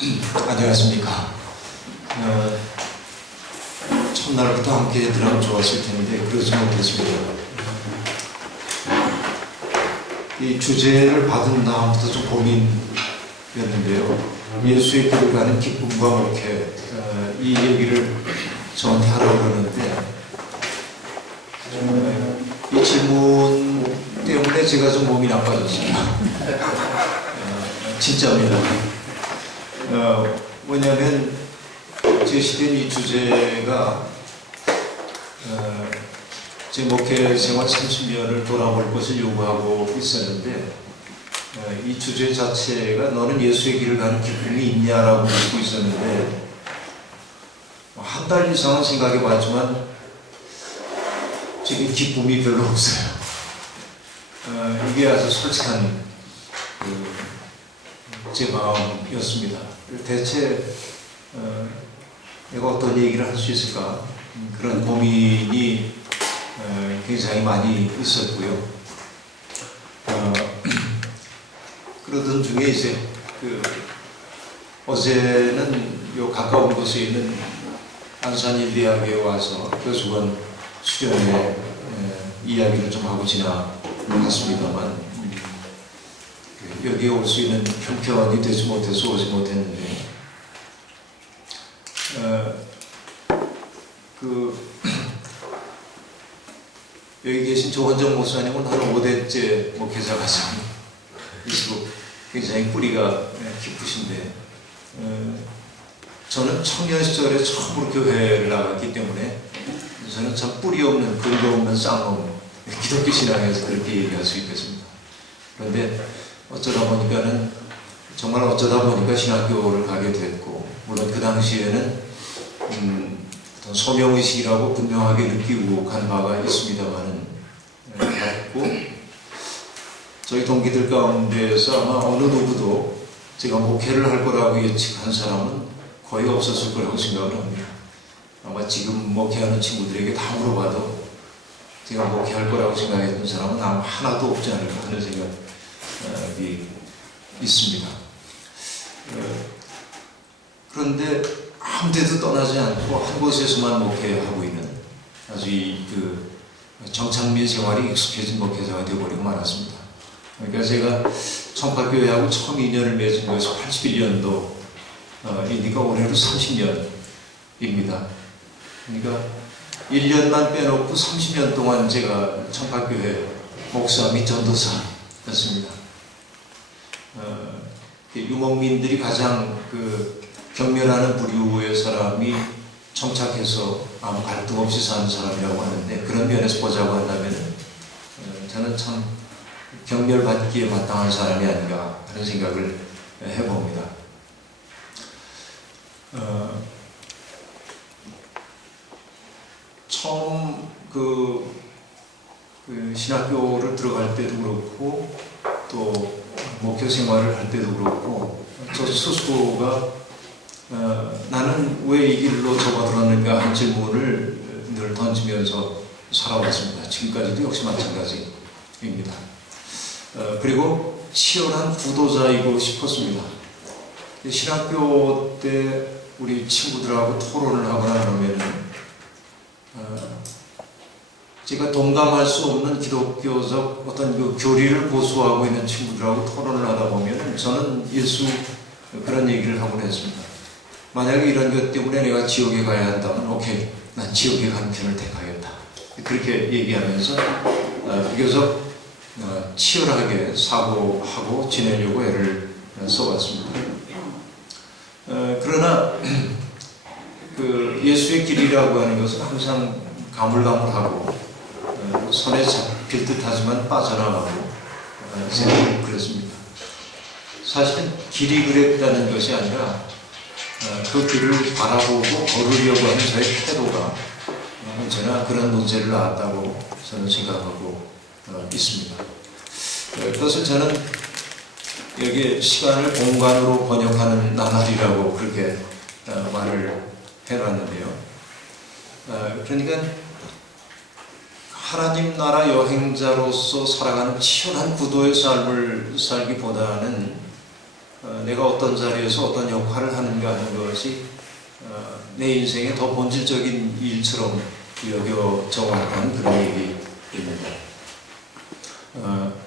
안녕하십니까. 첫날부터 함께 해드리면 좋았을 텐데 그러지 못했습니다. 이 주제를 받은 다음부터 좀 고민이었는데요. 예수의 길을 가는 기쁨과 목회, 이 얘기를 저한테 하라고 그러는데 이 질문 때문에 제가 좀 몸이 나빠졌습니다. 진짜입니다. 뭐냐면 제시된 이 주제가 제 목회 생활 30년을 돌아볼 것을 요구하고 있었는데 이 주제 자체가 너는 예수의 길을 가는 기쁨이 있냐라고 묻고 있었는데 한 달 이상은 생각해 봤지만 지금 기쁨이 별로 없어요. 이게 아주 솔직한 제 마음이었습니다. 대체 내가 어떤 얘기를 할 수 있을까 그런 고민이 굉장히 많이 있었고요. 그러던 중에 이제 어제는 요 가까운 곳에 있는 안산일대학에 와서 교수관 수련회 이야기를 좀 하고 지나갔습니다만 여기에 올 수 있는 형편이 되지 못해서 오지 못했는데 여기 계신 조원정 목사님은 한 5대째 목회자 가정이시고 굉장히 뿌리가 깊으신데 저는 청년 시절에 처음으로 교회를 나갔기 때문에 저는 참 뿌리 없는 근거 없는 쌍놈 기독교 신앙에서 그렇게 얘기할 수 있겠습니다. 그런데 정말 어쩌다 보니까 신학교를 가게 됐고, 물론 그 당시에는 어떤 소명의식이라고 분명하게 느끼고 간 바가 있습니다만은 갔고, 저희 동기들 가운데서 아마 어느 누구도 제가 목회를 할 거라고 예측한 사람은 거의 없었을 거라고 생각을 합니다. 아마 지금 목회하는 친구들에게 다 물어봐도 제가 목회할 거라고 생각했던 사람은 아마 하나도 없지 않을까 하는 생각이 있습니다. 그런데 아무 데도 떠나지 않고 한 곳에서만 목회하고 있는 아주 정착민 생활이 익숙해진 목회자가 되어버리고 말았습니다. 그러니까 제가 청파교회하고 처음 인연을 맺은 것이 81년도 이니까 올해로 30년입니다. 그러니까 1년만 빼놓고 30년 동안 제가 청파교회 목사 및 전도사였습니다. 유목민들이 가장 경멸하는 부류의 사람이 정착해서 아무 갈등 없이 사는 사람이라고 하는데, 그런 면에서 보자고 한다면 저는 참 경멸받기에 마땅한 사람이 아닌가 하는 생각을 해봅니다. 처음 신학교를 들어갈 때도 그렇고 또 목회 생활을 할 때도 그렇고 저 스스로가 나는 왜 이 길로 접어들었는가 하는 질문을 늘 던지면서 살아왔습니다. 지금까지도 역시 마찬가지입니다. 그리고 치열한 구도자이고 싶었습니다. 신학교 때 우리 친구들하고 토론을 하거나 그러면은 제가 동감할 수 없는 기독교적 어떤 교리를 고수하고 있는 친구들하고 토론을 하다 보면 저는 예수 그런 얘기를 하곤 했습니다. 만약에 이런 것 때문에 내가 지옥에 가야 한다면 오케이, 난 지옥에 가는 편을 택하겠다. 그렇게 얘기하면서 비교적 치열하게 사고하고 지내려고 애를 써왔습니다. 그러나 예수의 길이라고 하는 것은 항상 가물가물하고 손에 잡힐 듯하지만 빠져나가고 생각이 그렇습니다. 사실은 길이 그랬다는 것이 아니라 그 길을 바라보고 걸으려고 하는 저의 태도가 언제나 그런 문제를 낳았다고 저는 생각하고 있습니다. 그것을 저는 여기 시간을 공간으로 번역하는 나날이라고 그렇게 말을 해놨는데요. 그러니까 하나님 나라 여행자로서 살아가는 치열한 구도의 삶을 살기보다는 내가 어떤 자리에서 어떤 역할을 하는가 하는 것이 내 인생의 더 본질적인 일처럼 여겨져 왔다는 그런 얘기입니다.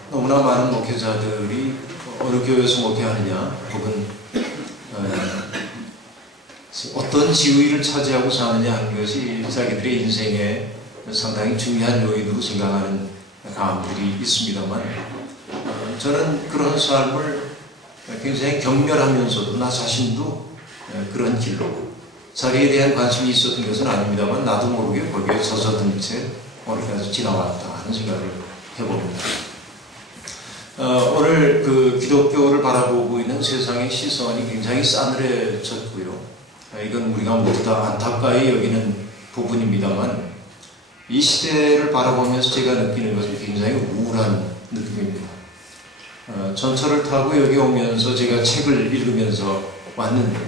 너무나 많은 목회자들이 어느 교회에서 목회하느냐 혹은 어떤 지위를 차지하고 사느냐 하는 것이 자기들의 인생에 상당히 중요한 요인으로 생각하는 가문들이 있습니다만 저는 그런 삶을 굉장히 경멸하면서도 나 자신도 그런 길로 자리에 대한 관심이 있었던 것은 아닙니다만 나도 모르게 거기에 젖어든 채 오늘까지 지나왔다 하는 생각을 해봅니다. 오늘 그 기독교를 바라보고 있는 세상의 시선이 굉장히 싸늘해졌고요. 이건 우리가 모두 다 안타까이 여기는 부분입니다만 이 시대를 바라보면서 제가 느끼는 것은 굉장히 우울한 느낌입니다. 전철을 타고 여기 오면서 제가 책을 읽으면서 왔는데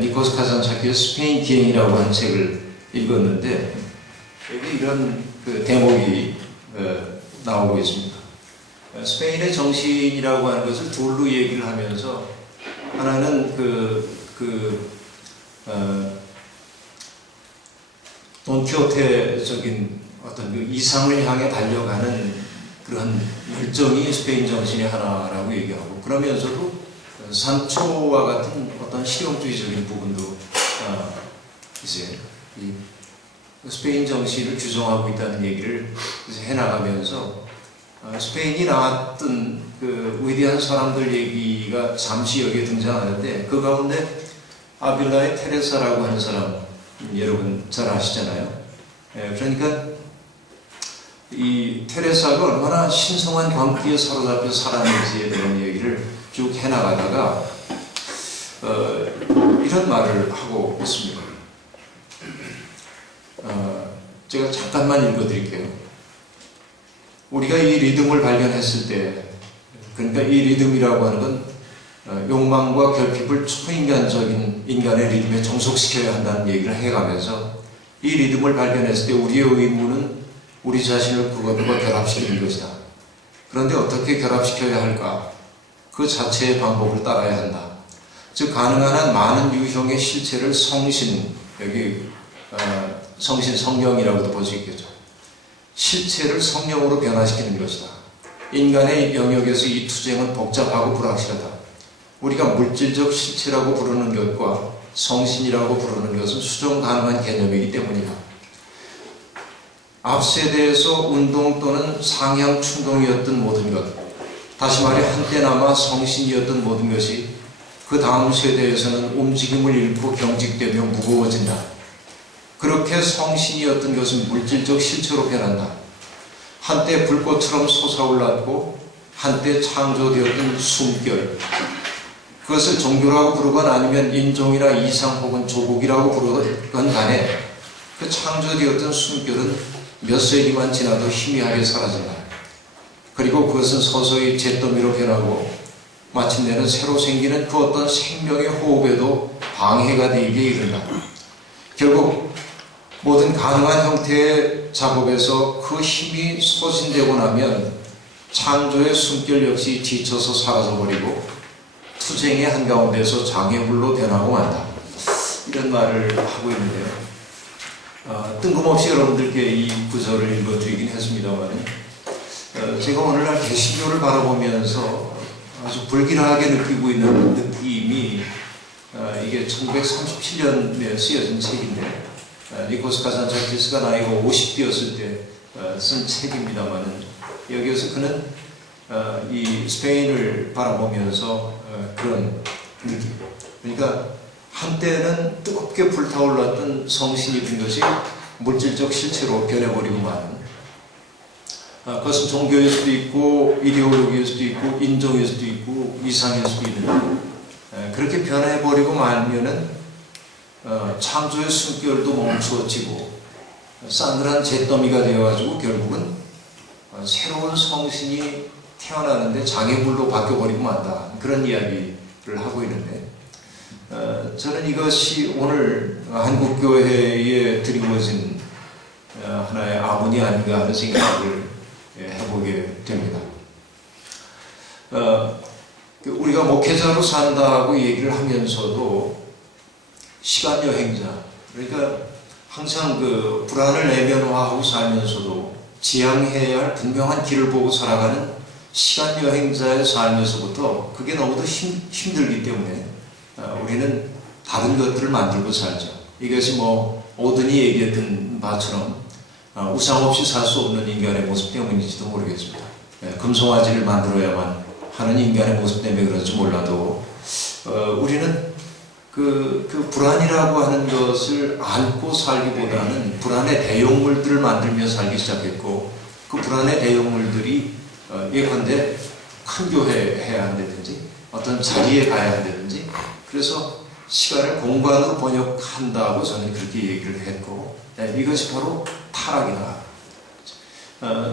니코스 카잔차키의 스페인 기행이라고 하는 책을 읽었는데 여기 이런 그 대목이 나오고 있습니다. 스페인의 정신이라고 하는 것을 둘로 얘기를 하면서 하나는 돈키호테적인 어떤 그 이상을 향해 달려가는 그런 열정이 스페인 정신의 하나라고 얘기하고 그러면서도 산초와 같은 어떤 실용주의적인 부분도 이제 이 스페인 정신을 규정하고 있다는 얘기를 해나가면서 스페인이 나왔던 그 위대한 사람들 얘기가 잠시 여기에 등장하는데 그 가운데 아빌라의 테레사라고 하는 사람 여러분 잘 아시잖아요. 그러니까 이 테레사가 얼마나 신성한 광기에 사로잡혀 살았는지에 대한 얘기를 쭉 해나가다가 이런 말을 하고 있습니다. 제가 잠깐만 읽어드릴게요. 우리가 이 리듬을 발견했을 때, 그러니까 이 리듬이라고 하는 건 욕망과 결핍을 초인간적인 인간의 리듬에 종속시켜야 한다는 얘기를 해가면서 이 리듬을 발견했을 때 우리의 의무는 우리 자신을 그것과 결합시키는 것이다. 그런데 어떻게 결합시켜야 할까? 그 자체의 방법을 따라야 한다. 즉 가능한 한 많은 유형의 실체를 성신, 여기 성신 성령이라고도 볼 수 있겠죠. 실체를 성령으로 변화시키는 것이다. 인간의 영역에서 이 투쟁은 복잡하고 불확실하다. 우리가 물질적 실체라고 부르는 것과 성신이라고 부르는 것은 수정 가능한 개념이기 때문이다. 앞 세대에서 운동 또는 상향 충동이었던 모든 것, 다시 말해 한때나마 성신이었던 모든 것이 그 다음 세대에서는 움직임을 잃고 경직되며 무거워진다. 그렇게 성신이었던 것은 물질적 실체로 변한다. 한때 불꽃처럼 솟아올랐고 한때 창조되었던 숨결, 그것을 종교라고 부르건 아니면 인종이나 이상 혹은 조국이라고 부르건 간에 그 창조되었던 숨결은 몇 세기만 지나도 희미하게 사라진다. 그리고 그것은 서서히 잿더미로 변하고 마침내는 새로 생기는 그 어떤 생명의 호흡에도 방해가 되게 이른다. 결국 모든 가능한 형태의 작업에서 그 힘이 소진되고 나면 창조의 숨결 역시 지쳐서 사라져버리고 투쟁의 한가운데서 장애물로 변하고 만다. 이런 말을 하고 있는데요. 뜬금없이 여러분들께 이 구절을 읽어드리긴 했습니다만 제가 오늘날 개신교를 바라보면서 아주 불길하게 느끼고 있는 느낌이 이게 1937년에 쓰여진 책인데 니코스 카잔차키스가 나이가 50대였을 때 쓴 책입니다만 여기에서 그는 이 스페인을 바라보면서 그런 느낌, 그러니까 한때는 뜨겁게 불타올랐던 성신이 된 것이 물질적 실체로 변해버리고만 그것은 종교일 수도 있고 이데올로기일 수도 있고 인종일 수도 있고 이상일 수도 있는데 그렇게 변해버리고 말면은 창조의 숨결도 멈추어지고 싸늘한 잿더미가 되어가지고 결국은 새로운 성신이 태어나는데 장애물로 바뀌어버리고 만다. 그런 이야기를 하고 있는데 저는 이것이 오늘 한국교회에 드리워진 하나의 아문이 아닌가 하는 생각을 해보게 됩니다. 우리가 목회자로 산다고 얘기를 하면서도 시간 여행자, 그러니까 항상 그 불안을 내면화하고 살면서도 지향해야 할 분명한 길을 보고 살아가는 시간 여행자의 삶에서부터 그게 너무도 힘들기 때문에 우리는 다른 것들을 만들고 살죠. 이것이 뭐 오든이 얘기했던 바처럼 우상 없이 살 수 없는 인간의 모습 때문인지도 모르겠습니다. 금송아지를 만들어야만 하는 인간의 모습 때문에 그런지 몰라도 우리는 그 불안이라고 하는 것을 안고 살기보다는 불안의 대용물들을 만들며 살기 시작했고, 그 불안의 대용물들이 예컨대 큰 교회에 해야 한다든지 어떤 자리에 가야 한다든지, 그래서 시간을 공간으로 번역한다고 저는 그렇게 얘기를 했고, 이것이 바로 타락이다.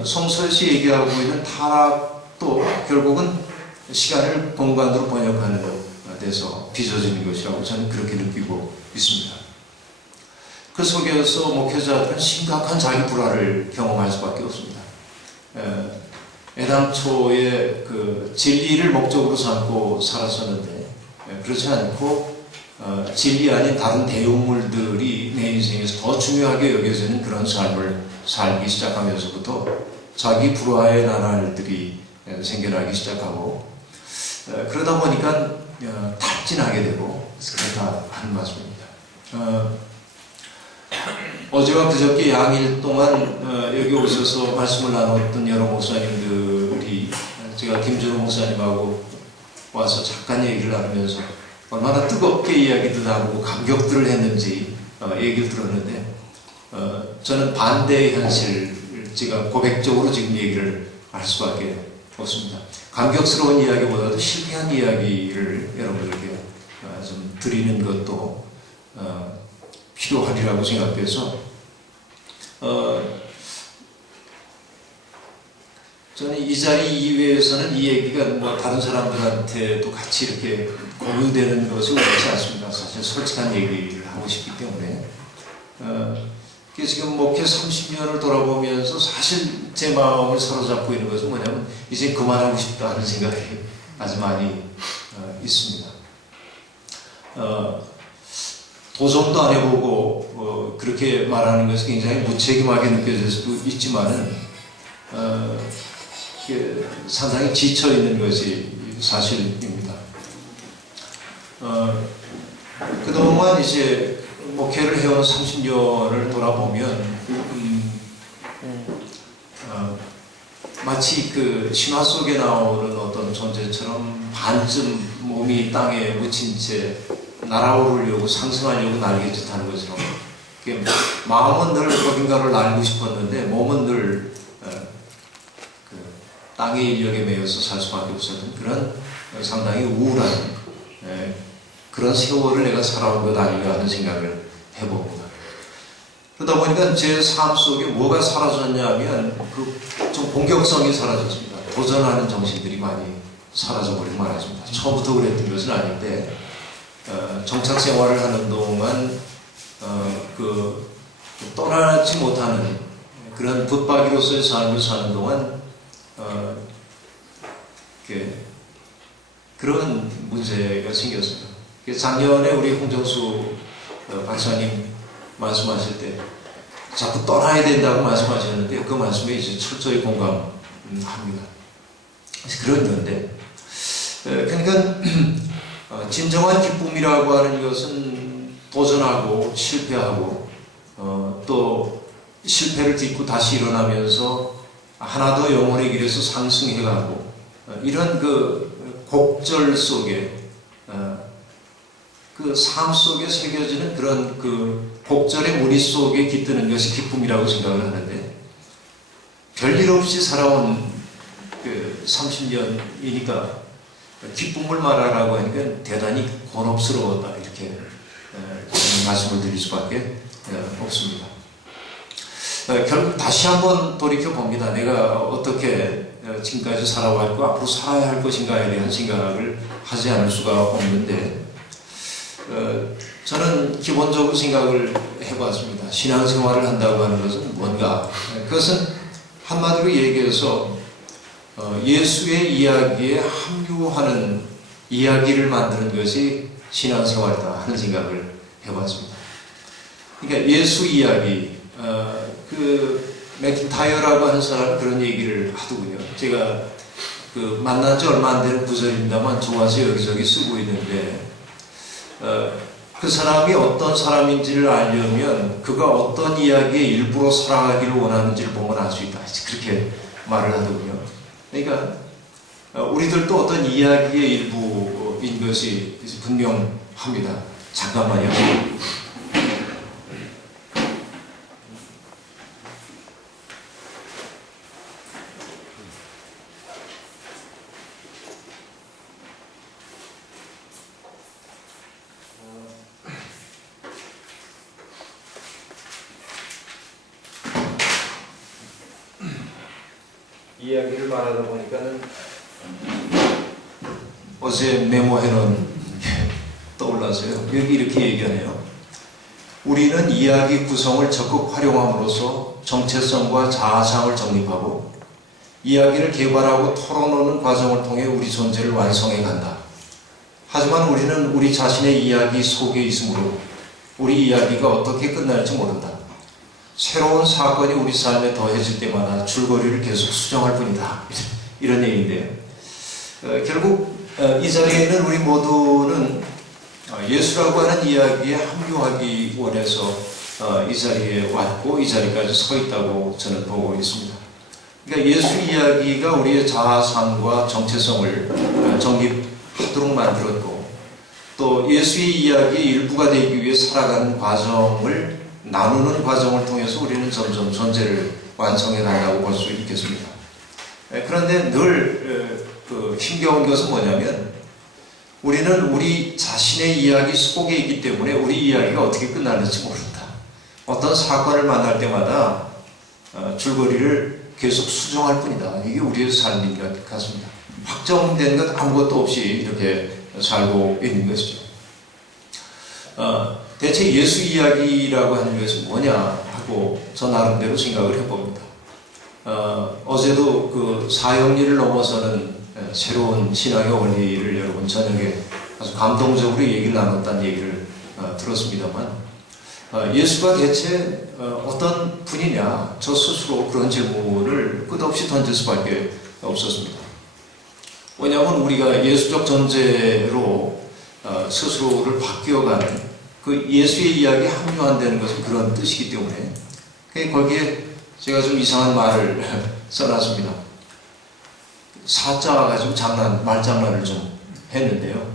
성서에서 얘기하고 있는 타락도 결국은 시간을 공간으로 번역하는 데서 빚어지는 것이라고 저는 그렇게 느끼고 있습니다. 그 속에서 목회자들은 심각한 자기 불화를 경험할 수밖에 없습니다. 애당초에 그 진리를 목적으로 삼고 살았었는데 그렇지 않고 진리 아닌 다른 대용물들이 내 인생에서 더 중요하게 여겨지는 그런 삶을 살기 시작하면서부터 자기 불화의 나날들이 생겨나기 시작하고, 그러다 보니까 탈진하게 되고 그렇다 하는 말씀입니다. 어제와 그저께 양일 동안 여기 오셔서 말씀을 나눴던 여러 목사님들이 제가 김준호 목사님하고 와서 잠깐 얘기를 나누면서 얼마나 뜨겁게 이야기도 나누고 감격들을 했는지 얘기를 들었는데, 저는 반대의 현실, 제가 고백적으로 지금 얘기를 할 수밖에 없습니다. 감격스러운 이야기보다도 실패한 이야기를 여러분들에게 좀 드리는 것도 필요하리라고 생각해서 저는 이 자리 이외에서는 이 얘기가 뭐 다른 사람들한테도 같이 이렇게 공유되는 것이 원하지 않습니다. 사실 솔직한 얘기를 하고 싶기 때문에 지금 목회 30년을 돌아보면서 사실 제 마음을 사로잡고 있는 것은 뭐냐면 이제 그만하고 싶다 하는 생각이 아주 많이 있습니다. 도전도 안 해보고 그렇게 말하는 것이 굉장히 무책임하게 느껴질 수도 있지만은 상당히 지쳐있는 것이 사실입니다. 그동안 이제 목회를 해온 30년을 돌아보면 마치 그 신화 속에 나오는 어떤 존재처럼 반쯤 몸이 땅에 묻힌 채 날아오르려고 상승하려고 날개짓 하는 것처럼, 마음은 늘 어딘가를 날고 싶었는데 몸은 늘 땅의 인력에 매여서 살 수밖에 없었던 그런 상당히 우울한 그런 세월을 내가 살아온 것 아닌가 하는 생각을 해봅니다. 그러다 보니까 제 삶 속에 뭐가 사라졌냐면 좀 공격성이 사라졌습니다. 도전하는 정신들이 많이 사라져버리고 말았습니다. 처음부터 그랬던 것은 아닌데 정착 생활을 하는 동안 떠나지 못하는 그런 붙박이로서의 삶을 사는 동안 그런 문제가 생겼습니다. 작년에 우리 홍정수 박사님 말씀하실 때 자꾸 떠나야 된다고 말씀하셨는데 그 말씀에 이제 철저히 공감합니다. 그런 건데, 그러니까 진정한 기쁨이라고 하는 것은 도전하고 실패하고 또 실패를 딛고 다시 일어나면서 하나 더 영혼의 길에서 상승해가고 이런 그 곡절 속에 그 삶 속에 새겨지는 그런 그 곡절의 무늬 속에 깃드는 것이 기쁨이라고 생각을 하는데, 별일 없이 살아온 그 30년이니까 기쁨을 말하라고 하니까 대단히 곤혹스러웠다, 이렇게 말씀을 드릴 수밖에 없습니다. 결국 다시 한번 돌이켜 봅니다. 내가 어떻게 지금까지 살아왔고 앞으로 살아야 할 것인가에 대한 생각을 하지 않을 수가 없는데, 저는 기본적으로 생각을 해봤습니다. 신앙생활을 한다고 하는 것은 뭔가? 그것은 한마디로 얘기해서 예수의 이야기에 합류하는 이야기를 만드는 것이 신앙생활이다 하는 생각을 해봤습니다. 그러니까 예수 이야기, 그 맥킨타이어라고 하는 사람이 그런 얘기를 하더군요. 제가 그 만난 지 얼마 안 되는 구절입니다만 좋아서 여기저기 쓰고 있는데, 그 사람이 어떤 사람인지를 알려면 그가 어떤 이야기의 일부로 살아가기를 원하는지를 보면 알 수 있다. 그렇게 말을 하더군요. 그러니까 우리들도 어떤 이야기의 일부인 것이 분명합니다. 잠깐만요. 이야기를 말하다 보니까는 어제 메모해놓은 게 떠올라서요. 여기 이렇게 얘기하네요. 우리는 이야기 구성을 적극 활용함으로써 정체성과 자아상을 정립하고 이야기를 개발하고 털어놓는 과정을 통해 우리 존재를 완성해 간다. 하지만 우리는 우리 자신의 이야기 속에 있으므로 우리 이야기가 어떻게 끝날지 모른다. 새로운 사건이 우리 삶에 더해질 때마다 줄거리를 계속 수정할 뿐이다. 이런 얘기인데요. 결국 이 자리에 있는 우리 모두는 예수라고 하는 이야기에 합류하기 원해서 이 자리에 왔고 이 자리까지 서 있다고 저는 보고 있습니다. 그러니까 예수 이야기가 우리의 자아상과 정체성을 정립하도록 만들었고, 또 예수의 이야기의 일부가 되기 위해 살아가는 과정을 나누는 과정을 통해서 우리는 점점 존재를 완성해 간다고 볼 수 있겠습니다. 그런데 늘 힘겨운 것은 뭐냐면 우리는 우리 자신의 이야기 속에 있기 때문에 우리 이야기가 어떻게 끝나는지 모른다. 어떤 사건을 만날 때마다 줄거리를 계속 수정할 뿐이다. 이게 우리의 삶인 것 같습니다. 확정된 것 아무것도 없이 이렇게 살고 있는 것이죠. 대체 예수 이야기라고 하는 것이 뭐냐 하고 저 나름대로 생각을 해봅니다. 어제도 그 사형리를 넘어서는 새로운 신앙의 원리를 여러분 저녁에 아주 감동적으로 얘기를 나눴다는 얘기를 들었습니다만, 예수가 대체 어떤 분이냐, 저 스스로 그런 질문을 끝없이 던질 수밖에 없었습니다. 왜냐하면 우리가 예수적 존재로 스스로를 바뀌어가는 그 예수의 이야기에 합류한다는 것은 그런 뜻이기 때문에 거기에 제가 좀 이상한 말을 써놨습니다. 사자 가지고 말장난을 좀 했는데요.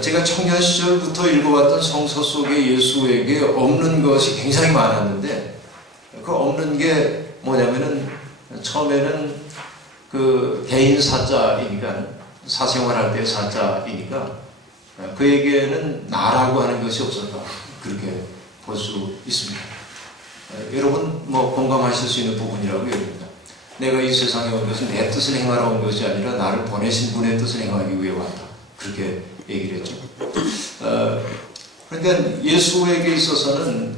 제가 청년 시절부터 읽어왔던 성서 속에 예수에게 없는 것이 굉장히 많았는데, 그 없는 게 뭐냐면은 처음에는 그 개인 사자이니까, 사생활할 때 사자이니까 그에게는 나라고 하는 것이 없었다. 그렇게 볼 수 있습니다. 여러분 뭐 공감하실 수 있는 부분이라고 여깁니다. 내가 이 세상에 온 것은 내 뜻을 행하러 온 것이 아니라 나를 보내신 분의 뜻을 행하기 위해 왔다. 그렇게 얘기를 했죠. 그러니까 예수에게 있어서는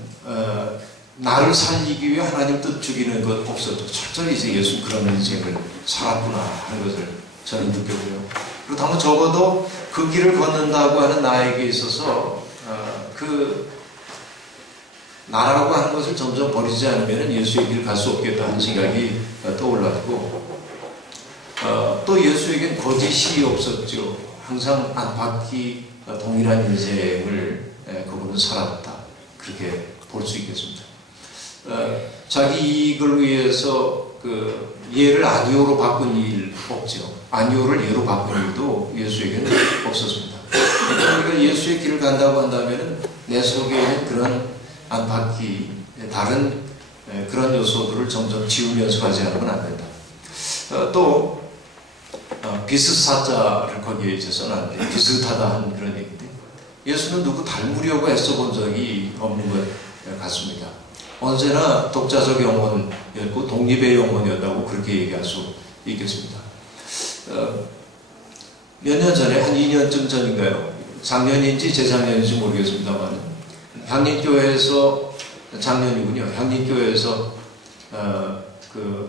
나를 살리기 위해 하나님 뜻 죽이는 것 없었죠. 철저히 이제 예수 그런 인생을 살았구나 하는 것을 저는 느꼈고요. 그렇다면 적어도 그 길을 걷는다고 하는 나에게 있어서 그 나라고 하는 것을 점점 버리지 않으면 예수의 길을 갈 수 없겠다 하는 생각이 떠올랐고, 또 예수에겐 거짓이 없었죠. 항상 안팎이 동일한 인생을 그분은 살았다. 그렇게 볼 수 있겠습니다. 자기 이익을 위해서 그 예를 아니오로 바꾼 일 없죠. 아니오를 예로 바꾼 일도 예수에게는 없었습니다. 그러니까 예수의 길을 간다고 한다면 내 속에 있는 그런 안팎이 다른 그런 요소들을 점점 지우면서 가지 않으면 안 된다. 또 비슷사자를 거기에 이제 써놨는데, 비슷하다 하는 그런 얘기인데, 예수는 누구 닮으려고 애써 본 적이 없는 것 같습니다. 언제나 독자적 영혼이었고 독립의 영혼이었다고 그렇게 얘기할 수 있겠습니다. 몇 년 전에, 한 2년쯤 전인가요? 작년인지 재작년인지 모르겠습니다만, 향림교회에서, 작년이군요. 향림교회에서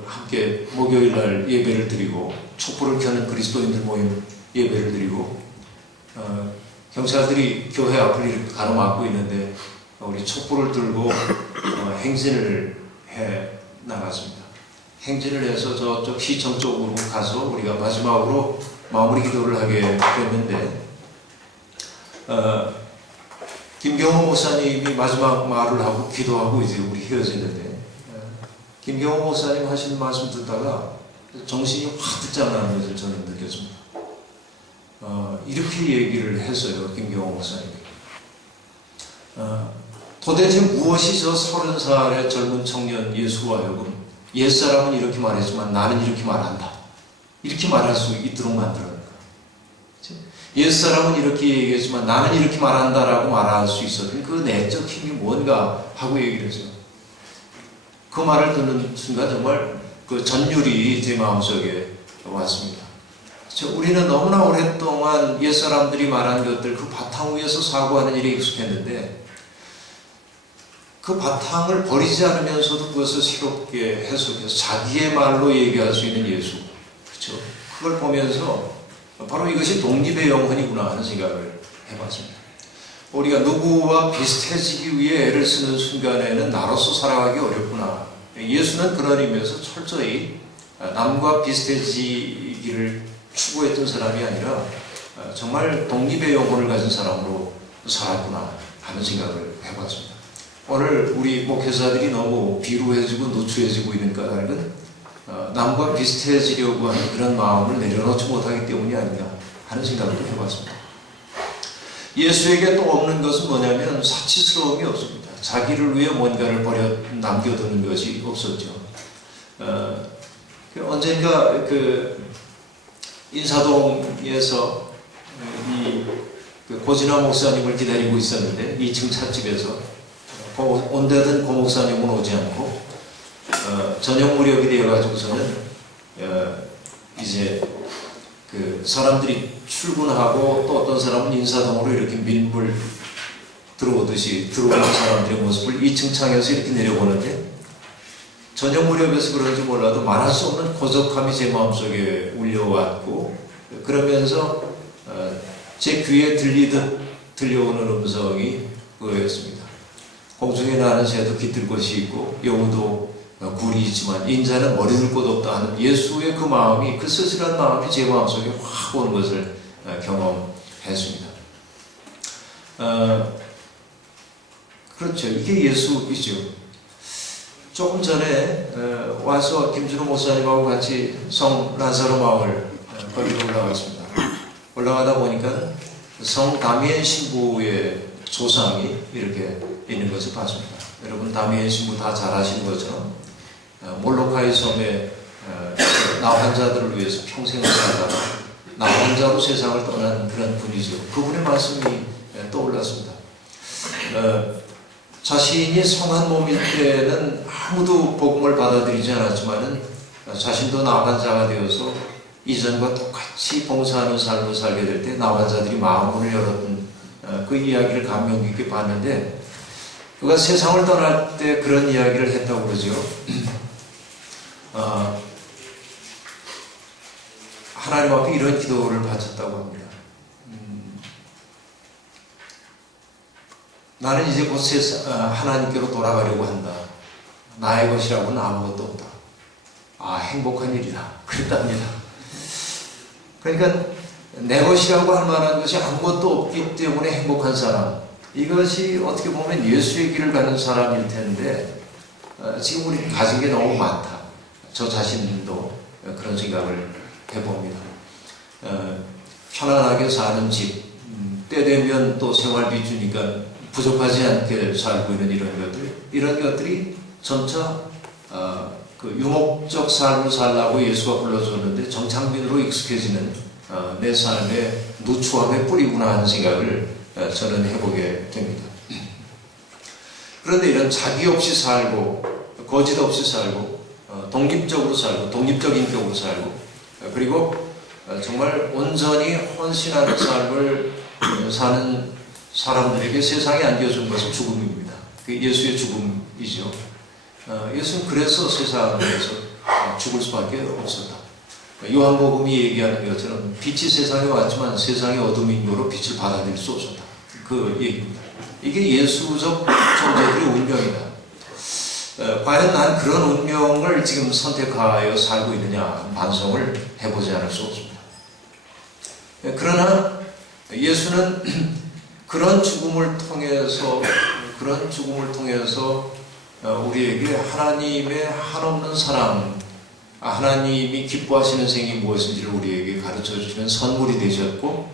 함께 목요일 날 예배를 드리고 촛불을 켜는 그리스도인들 모임 예배를 드리고 경찰들이 교회 앞을 이렇게 가로막고 있는데 우리 촛불을 들고 행진을 해 나갔습니다. 행진을 해서 저쪽 시청 쪽으로 가서 우리가 마지막으로 마무리 기도를 하게 됐는데 김경호 목사님이 마지막 말을 하고 기도하고 이제 우리 헤어지는데 김경호 목사님 하시는 말씀 듣다가 정신이 확 끝장나는 것을 저는 느꼈습니다. 이렇게 얘기를 했어요. 김경호 목사님이 도대체 무엇이 저 30살의 젊은 청년 예수와 하여금 옛사람은 이렇게 말했지만 나는 이렇게 말한다, 이렇게 말할 수 있도록 만들었는가? 옛사람은 이렇게 얘기했지만 나는 이렇게 말한다라고 말할 수 있었던 그 내적 힘이 뭔가 하고 얘기를 했어요. 그 말을 듣는 순간 정말 그 전율이 제 마음속에 왔습니다. 우리는 너무나 오랫동안 옛사람들이 말한 것들 그 바탕 위에서 사고하는 일에 익숙했는데 그 바탕을 버리지 않으면서도 그것을 새롭게 해석해서 자기의 말로 얘기할 수 있는 예수, 그렇죠? 그걸 보면서 바로 이것이 독립의 영혼이구나 하는 생각을 해봤습니다. 우리가 누구와 비슷해지기 위해 애를 쓰는 순간에는 나로서 살아가기 어렵구나. 예수는 그런 의미에서 철저히 남과 비슷해지기를 추구했던 사람이 아니라 정말 독립의 영혼을 가진 사람으로 살았구나 하는 생각을 해봤습니다. 오늘 우리 목회자들이 너무 비루해지고 누추해지고 있는 까닭은 남과 비슷해지려고 하는 그런 마음을 내려놓지 못하기 때문이 아닌가 하는 생각을 해봤습니다. 예수에게 또 없는 것은 뭐냐면 사치스러움이 없습니다. 자기를 위해 뭔가를 남겨두는 것이 없었죠. 언젠가 인사동에서 고진아 목사님을 기다리고 있었는데 2층 찻집에서 온데든 고 목사님은 오지 않고 저녁 무렵이 되어가지고서는 이제 사람들이 출근하고 또 어떤 사람은 인사동으로 이렇게 밀물 들어오듯이 들어오는 사람들의 모습을 2층 창에서 이렇게 내려보는데 저녁 무렵에서 그런지 몰라도 말할 수 없는 고적함이 제 마음속에 울려왔고 그러면서 제 귀에 들려오는 음성이 그거였습니다. 공중에 나는 새도 깃들 곳이 있고 여우도 굴이 있지만 인자는 머리 들 곳 없다 하는 예수의 그 마음이, 그 쓸쓸한 마음이 제 마음속에 확 오는 것을 경험했습니다. 그렇죠. 이게 예수이죠. 조금 전에 와서 김준호 목사님하고 같이 성 나사로 마을 거기로 올라갔습니다. 올라가다 보니까 성 다미엔 신부의 조상이 이렇게 있는 것을 봤습니다. 여러분 다미엔 신부 다 잘 아시는 것처럼 몰로카이 섬에 나환자들을 위해서 평생을 살다가 나환자로 세상을 떠난 그런 분이죠. 그분의 말씀이 떠올랐습니다. 자신이 성한 몸일 때는 아무도 복음을 받아들이지 않았지만은 자신도 나환자가 되어서 이전과 똑같이 봉사하는 삶을 살게 될 때 나환자들이 마음문을 열었던 그 이야기를 감명 깊게 봤는데 그가 세상을 떠날 때 그런 이야기를 했다고 그러죠. 하나님 앞에 이런 기도를 바쳤다고 합니다. 나는 이제 곧 하나님께로 돌아가려고 한다. 나의 것이라고는 아무것도 없다. 행복한 일이다. 그랬답니다. 그러니까 내 것이라고 할 만한 것이 아무것도 없기 때문에 행복한 사람, 이것이 어떻게 보면 예수의 길을 가는 사람일 텐데 지금 우리 가진 게 너무 많다. 저 자신도 그런 생각을 해봅니다. 편안하게 사는 집, 때 되면 또 생활비 주니까 부족하지 않게 살고 있는 이런 것들이 점차 그 유목적 삶을 살라고 예수가 불러줬는데 정착민으로 익숙해지는 내 삶의 누추함의 뿌리구나 하는 생각을 저는 해보게 됩니다. 그런데 이런 자기 없이 살고 거짓 없이 살고 독립적으로 살고 독립적 인격으로 살고 그리고 정말 온전히 헌신하는 삶을 사는 사람들에게 세상에 안겨준 것은 죽음입니다. 그게 예수의 죽음이죠. 예수는 그래서 세상에서 죽을 수밖에 없었다. 요한복음이 얘기하는 것처럼 빛이 세상에 왔지만 세상의 어둠이 이므로 빛을 받아들일 수 없었다. 그 얘기입니다. 이게 예수적 존재들의 운명이다. 과연 난 그런 운명을 지금 선택하여 살고 있느냐 반성을 해보지 않을 수 없습니다. 그러나 예수는 그런 죽음을 통해서 우리에게 하나님의 한없는 사랑, 하나님이 기뻐하시는 생이 무엇인지를 우리에게 가르쳐 주시는 선물이 되셨고,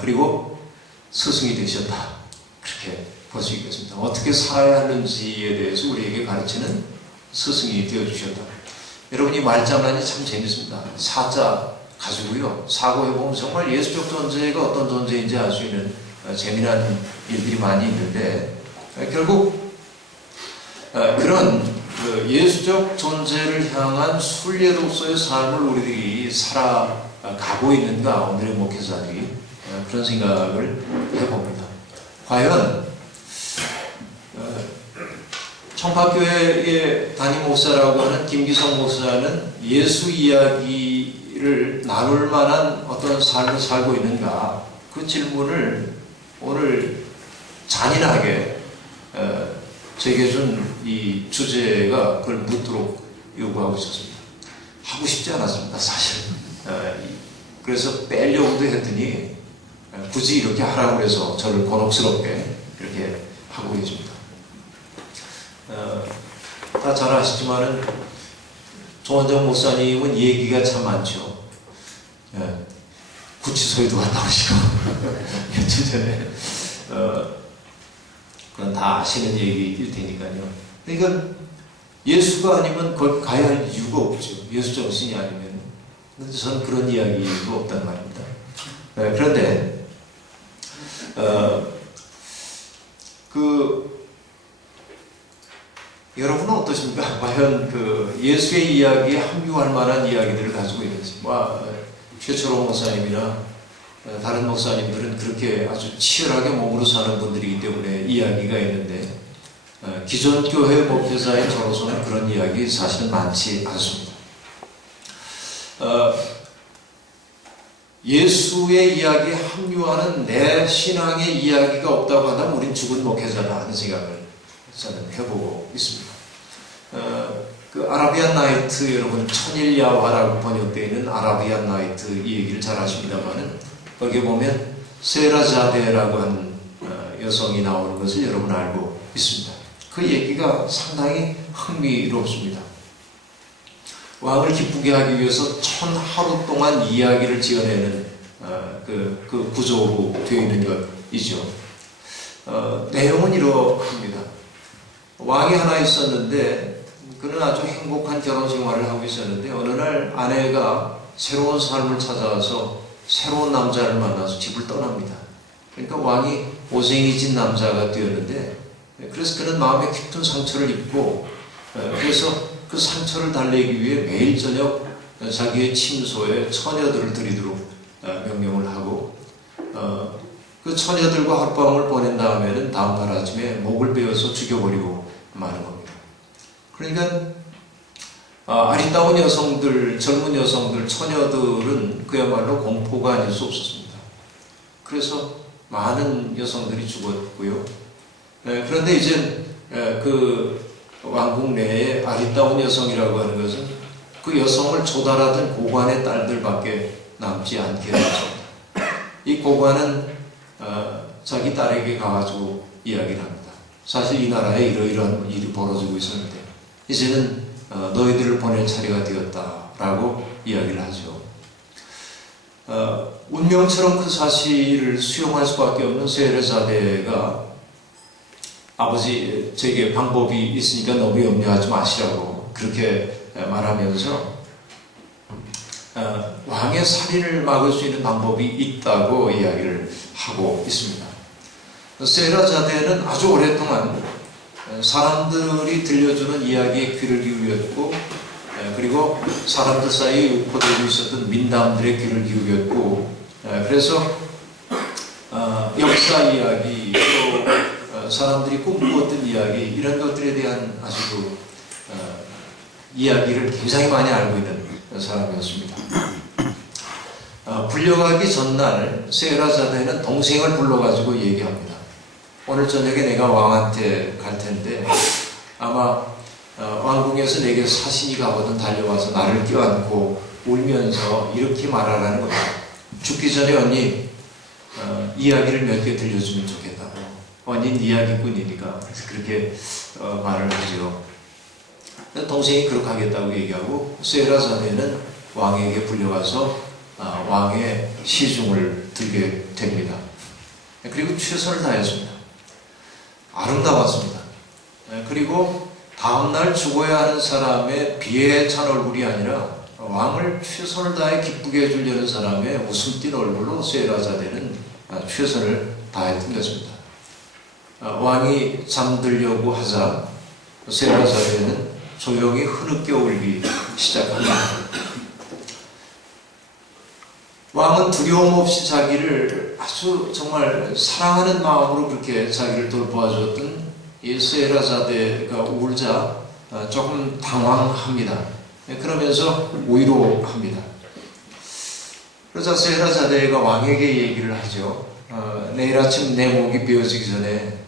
그리고 스승이 되셨다. 그렇게 볼 수 있겠습니다. 어떻게 살아야 하는지에 대해서 우리에게 가르치는 스승이 되어주셨다. 여러분, 이 말장난이 참 재밌습니다. 사자 가지고요, 사고해보면 정말 예수적 존재가 어떤 존재인지 알 수 있는 재미난 일들이 많이 있는데, 결국 그런 예수적 존재를 향한 순례로서의 삶을 우리들이 살아가고 있는가, 오늘의 목회자들이 그런 생각을 해봅니다. 과연 청파교회의 담임 목사라고 하는 김기성 목사는 예수 이야기를 나눌 만한 어떤 삶을 살고 있는가, 그 질문을 오늘 잔인하게 제게 준 이 주제가 그걸 묻도록 요구하고 있었습니다. 하고 싶지 않았습니다, 사실. 그래서 빼려고도 했더니 굳이 이렇게 하라고 해서 저를 곤혹스럽게 이렇게 하고 계십니다. 다 잘 아시지만은 조원정 목사님은 얘기가 참 많죠. 구치소에도 갔다 오시고 며칠 전에 그건 다 아시는 얘기일 테니까요. 그러니까 예수가 아니면 거기 가야 할 이유가 없죠. 예수 정신이 아니면. 그런데 저는 그런 이야기도 없단 말입니다. 그런데 여러분은 어떠십니까? 과연 예수의 이야기에 합류할 만한 이야기들을 가지고 있는지. 최철호 목사님이나 다른 목사님들은 그렇게 아주 치열하게 몸으로 사는 분들이기 때문에 이야기가 있는데, 기존 교회 목회자인 저로서는 그런 이야기 사실은 많지 않습니다. 예수의 이야기에 합류하는 내 신앙의 이야기가 없다고 한다면 우린 죽은 목회자다 하는 생각을 저는 해보고 있습니다. 그 아라비안 나이트, 여러분 천일야화라고 번역되어 있는 아라비안 나이트 이 얘기를 잘 아십니다만은, 거기에 보면 세라자데라고 하는 여성이 나오는 것을 여러분 알고 있습니다. 그 얘기가 상당히 흥미롭습니다. 왕을 기쁘게 하기 위해서 1000하루 동안 이야기를 지어내는 그 구조로 되어 있는 것이죠. 내용은 이러합니다. 왕이 하나 있었는데 그는 아주 행복한 결혼 생활을 하고 있었는데, 어느 날 아내가 새로운 삶을 찾아와서 새로운 남자를 만나서 집을 떠납니다. 그러니까 왕이 오생이진 남자가 되었는데, 그래서 그는 마음에 깊은 상처를 입고, 그래서 그 상처를 달래기 위해 매일 저녁 자기의 침소에 처녀들을 들이도록 명령을 하고, 그 처녀들과 하룻밤을 보낸 다음에는 다음날 아침에 목을 베어서 죽여버리고 마는 겁니다. 그러니까 아리따운 여성들, 젊은 여성들, 처녀들은 그야말로 공포가 아닐 수 없었습니다. 그래서 많은 여성들이 죽었고요. 그런데 이제 그 왕국 내에 아리따운 여성이라고 하는 것은 그 여성을 조달하던 고관의 딸들밖에 남지 않게 되었습니다. 이 고관은 자기 딸에게 가가지고 이야기를 합니다. 사실 이 나라에 이러이러한 일이 벌어지고 있었는데 이제는 너희들을 보낼 차례가 되었다라고 이야기를 하죠. 운명처럼 그 사실을 수용할 수밖에 없는 세레자데가 아버지, 저에게 방법이 있으니까 너무 염려하지 마시라고 그렇게 말하면서 왕의 살인을 막을 수 있는 방법이 있다고 이야기를 하고 있습니다. 세라자데는 아주 오랫동안 사람들이 들려주는 이야기에 귀를 기울였고, 그리고 사람들 사이에 유포되고 있었던 민담들의 귀를 기울였고, 그래서 역사 이야기, 또 사람들이 꿈꾸었던 이야기, 이런 것들에 대한 아주 이야기를 굉장히 많이 알고 있는 사람이었습니다. 불려가기 전날 세라자대는 동생을 불러가지고 얘기합니다. 오늘 저녁에 내가 왕한테 갈 텐데 아마 왕궁에서 내게 사신이 가거든 달려와서 나를 껴안고 울면서 이렇게 말하라는 겁니다. 죽기 전에 언니 이야기를 몇 개 들려주면 좋겠다고. 언니는 이야기꾼이니까 그렇게 말을 하죠. 동생이 그렇게 하겠다고 얘기하고 세라자대는 왕에게 불려가서 왕의 시중을 들게 됩니다. 그리고 최선을 다했습니다. 아름다웠습니다. 그리고 다음날 죽어야 하는 사람의 비애에 찬 얼굴이 아니라 왕을 최선을 다해 기쁘게 해주려는 사람의 웃음 띤 얼굴로 세라자대는 최선을 다했던 것입니다. 왕이 잠들려고 하자 세라자대는 조용히 흐느껴 울기 시작합니다. 왕은 두려움 없이 자기를 아주 정말 사랑하는 마음으로 그렇게 자기를 돌보아줬던 이 세라자대가 울자 조금 당황합니다. 그러면서 위로합니다. 그러자 세라자대가 왕에게 얘기를 하죠. 내일 아침 내 목이 베어지기 전에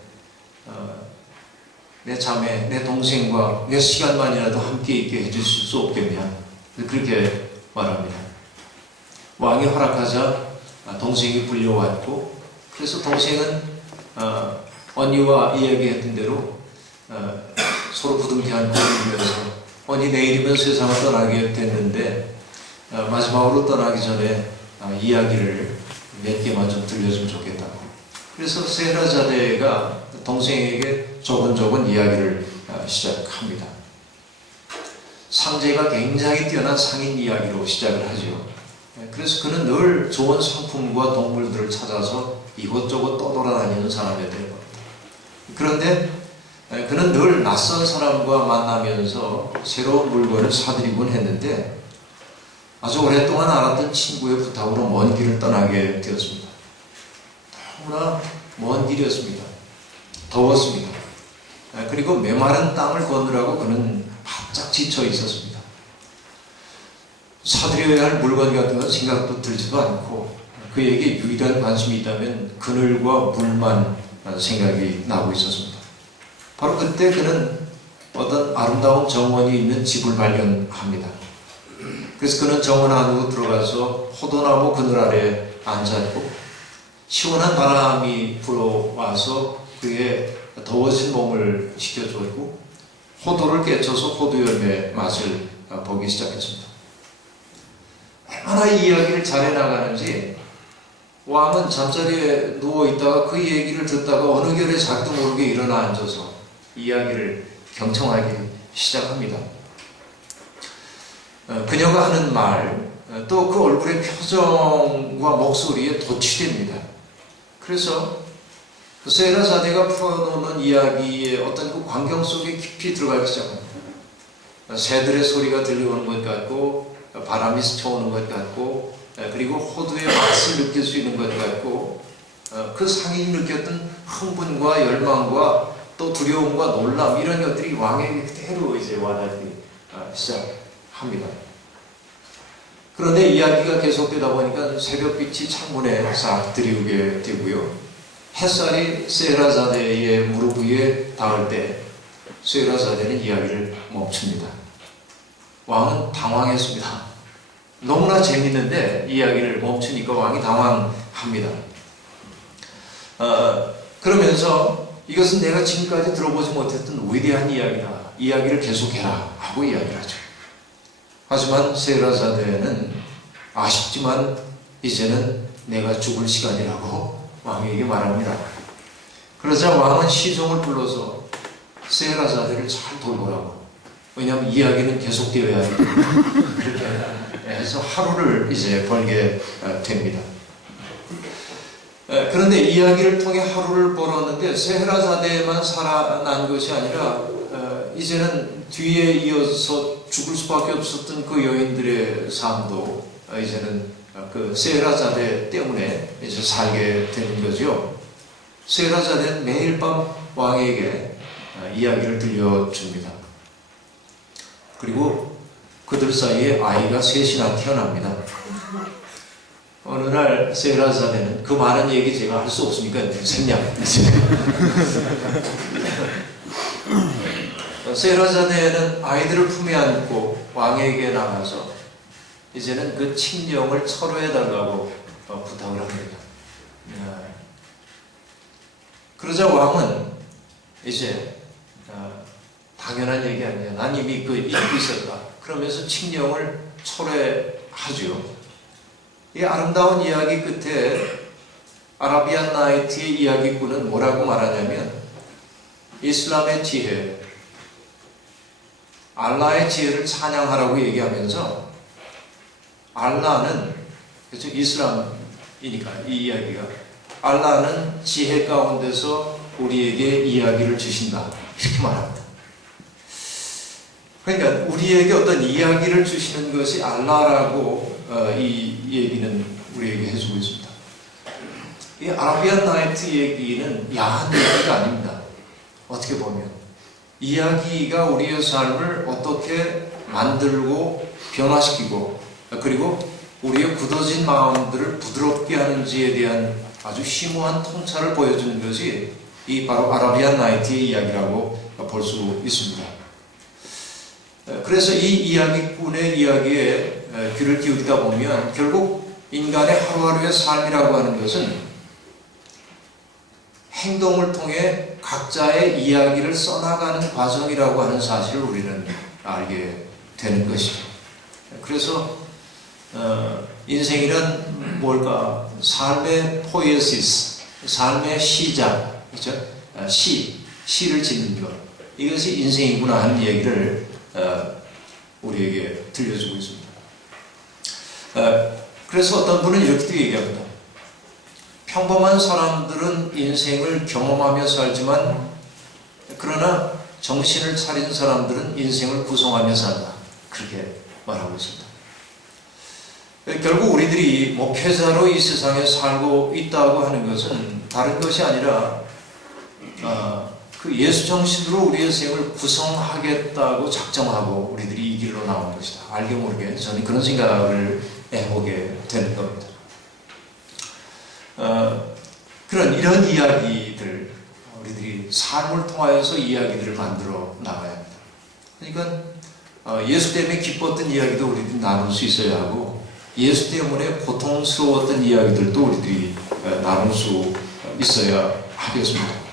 내 자매, 내 동생과 몇 시간만이라도 함께 있게 해주실 수 없겠냐. 그렇게 말합니다. 왕이 허락하자 동생이 불려왔고, 그래서 동생은 언니와 이야기했던 대로 서로 부둥켜 안고 울면서 언니 내일이면 세상을 떠나게 됐는데 마지막으로 떠나기 전에 이야기를 몇 개만 좀 들려주면 좋겠다고. 그래서 세라자대가 동생에게 조곤조곤 이야기를 시작합니다. 상제가 굉장히 뛰어난 상인 이야기로 시작을 하죠. 그래서 그는 늘 좋은 상품과 동물들을 찾아서 이곳저곳 떠돌아다니는 사람이 되는 겁니다. 그런데 그는 늘 낯선 사람과 만나면서 새로운 물건을 사들이곤 했는데 아주 오랫동안 알았던 친구의 부탁으로 먼 길을 떠나게 되었습니다. 너무나 먼 길이었습니다. 더웠습니다. 그리고 메마른 땅을 걷느라고 그는 바짝 지쳐 있었습니다. 사들여야 할 물건 같은 건 생각도 들지도 않고 그에게 유일한 관심이 있다면 그늘과 물만 생각이 나고 있었습니다. 바로 그때 그는 어떤 아름다운 정원이 있는 집을 발견합니다. 그래서 그는 정원 안으로 들어가서 포도나무 그늘 아래 앉았고 시원한 바람이 불어와서 그의 더워진 몸을 식혀주었고 포도를 깨쳐서 포도 열매 맛을 보기 시작했습니다. 얼마나 이 이야기를 잘해 나가는지 왕은 잠자리에 누워있다가 그 얘기를 듣다가 어느 결에 자기도 모르게 일어나 앉아서 이야기를 경청하기 시작합니다. 그녀가 하는 말, 또 그 얼굴의 표정과 목소리에 도취됩니다. 그래서 그 세라자대가 풀어놓는 이야기의 어떤 그 광경 속에 깊이 들어가기 시작합니다. 새들의 소리가 들려오는 것 같고 바람이 스쳐오는 것 같고 그리고 호두의 맛을 느낄 수 있는 것 같고 그 상인이 느꼈던 흥분과 열망과 또 두려움과 놀람 이런 것들이 왕에게 그대로 이제 와닿기 시작합니다. 그런데 이야기가 계속되다 보니까 새벽빛이 창문에 싹 들이우게 되고요. 햇살이 세라자대의 무릎 위에 닿을 때 세라자대는 이야기를 멈춥니다. 왕은 당황했습니다. 너무나 재밌는데 이야기를 멈추니까 왕이 당황합니다. 그러면서 이것은 내가 지금까지 들어보지 못했던 위대한 이야기다. 이야기를 계속해라 하고 이야기를 하죠. 하지만 세라자대는 아쉽지만 이제는 내가 죽을 시간이라고 왕에게 말합니다. 그러자 왕은 시종을 불러서 세라자대를 잘 돌보라고. 왜냐하면 이야기는 계속되어야 하기 때문에 그렇게 해서 하루를 이제 벌게 됩니다. 그런데 이야기를 통해 하루를 벌었는데 세라자대만 살아난 것이 아니라 이제는 뒤에 이어서 죽을 수밖에 없었던 그 여인들의 삶도 이제는 그 세라자대 때문에 이제 살게 되는 거죠. 세라자대는 매일 밤 왕에게 이야기를 들려줍니다. 그리고 그들 사이에 아이가 셋이나 태어납니다. 어느 날 세라자대는 그 많은 얘기 제가 할 수 없으니까 생략. 세라자대는 아이들을 품에 안고 왕에게 나가서 이제는 그 칙령을 철회해달라고 부탁을 합니다. 그러자 왕은 이제 당연한 얘기 아니야. 난 이미 그 잊고 있었다. 그러면서 칙령을 철회하죠. 이 아름다운 이야기 끝에 아라비안 나이트의 이야기꾼은 뭐라고 말하냐면 이슬람의 지혜, 알라의 지혜를 찬양하라고 얘기하면서 알라는, 그렇죠? 이슬람이니까 이 이야기가 알라는 지혜 가운데서 우리에게 이야기를 주신다 이렇게 말합니다. 그러니까 우리에게 어떤 이야기를 주시는 것이 알라라고 이 얘기는 우리에게 해주고 있습니다. 이 아라비안 나이트 얘기는 야한 얘기가 아닙니다. 어떻게 보면 이야기가 우리의 삶을 어떻게 만들고 변화시키고 그리고 우리의 굳어진 마음들을 부드럽게 하는지에 대한 아주 심오한 통찰을 보여주는 것이 이 바로 아라비안 나이트의 이야기라고 볼 수 있습니다. 그래서 이 이야기꾼의 이야기에 귀를 기울이다 보면 결국 인간의 하루하루의 삶이라고 하는 것은 행동을 통해 각자의 이야기를 써나가는 과정이라고 하는 사실을 우리는 알게 되는 것이죠. 그래서 인생이란 뭘까? 삶의 포iesis, 삶의 시작, 그렇죠? 시를 짓는 것. 이것이 인생이구나 하는 얘기를 우리에게 들려주고 있습니다. 그래서 어떤 분은 이렇게도 얘기합니다. 평범한 사람들은 인생을 경험하며 살지만 그러나 정신을 차린 사람들은 인생을 구성하며 산다. 그렇게 말하고 있습니다. 결국 우리들이 목회자로 이 세상에 살고 있다고 하는 것은 다른 것이 아니라 그 예수 정신으로 우리의 생을 구성하겠다고 작정하고 우리들이 이 길로 나온 것이다. 알게 모르게 저는 그런 생각을 해보게 되는 겁니다. 이런 이야기들, 우리들이 삶을 통하여서 이야기들을 만들어 나가야 합니다. 그러니까 예수 때문에 기뻤던 이야기도 우리들이 나눌 수 있어야 하고 예수 때문에 고통스러웠던 이야기들도 우리들이 나눌 수 있어야 하겠습니다.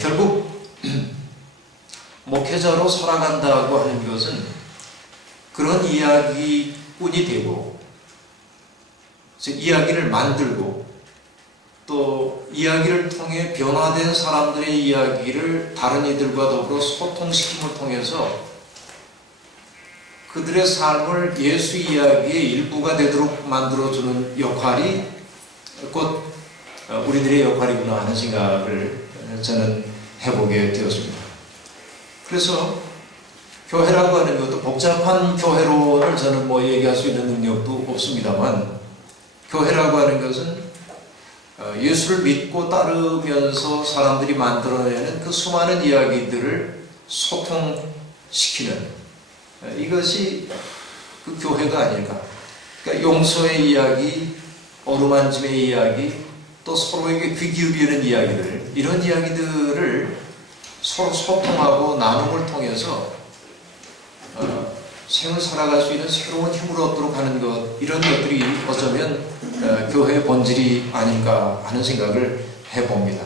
결국 목회자로 살아간다고 하는 것은 그런 이야기꾼이 되고 즉 이야기를 만들고 또 이야기를 통해 변화된 사람들의 이야기를 다른 이들과 더불어 소통시킴을 통해서 그들의 삶을 예수 이야기의 일부가 되도록 만들어주는 역할이 곧 우리들의 역할이구나 하는 생각을 저는 해보게 되었습니다. 그래서 교회라고 하는 것도 복잡한 교회론을 저는 얘기할 수 있는 능력도 없습니다만 교회라고 하는 것은 예수를 믿고 따르면서 사람들이 만들어내는 그 수많은 이야기들을 소통시키는 이것이 그 교회가 아닐까. 그러니까 용서의 이야기, 어루만짐의 이야기, 또 서로에게 귀 기울이는 이야기들, 이런 이야기들을 서로 소통하고 나눔을 통해서 생을 살아갈 수 있는 새로운 힘을 얻도록 하는 것, 이런 것들이 어쩌면 교회의 본질이 아닐까 하는 생각을 해봅니다.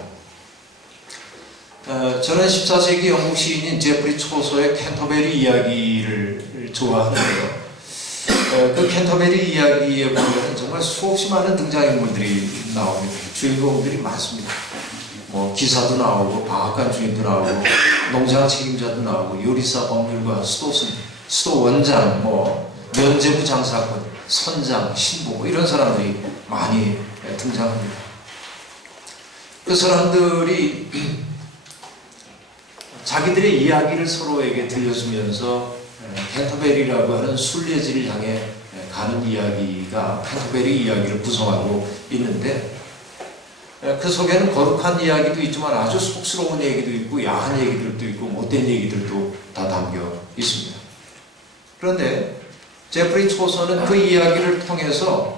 저는 14세기 영국 시인인 제프리 초소의 캔터베리 이야기를 좋아하는데요. 그 캔터베리 이야기에 보면 정말 수없이 많은 등장인물들이 나옵니다. 주인공들이 많습니다. 기사도 나오고 방앗간 주인도 나오고 농장 책임자도 나오고 요리사, 법률가, 수도 원장, 면제부 장사꾼, 선장, 신부 이런 사람들이 많이 등장합니다. 그 사람들이 자기들의 이야기를 서로에게 들려주면서 캔터베리라고 하는 순례지를 향해 가는 이야기가 캔터베리 이야기를 구성하고 있는데 그 속에는 거룩한 이야기도 있지만 아주 속스러운 얘기도 있고 야한 얘기들도 있고 못된 얘기들도 다 담겨 있습니다. 그런데 제프리 초서는 그 이야기를 통해서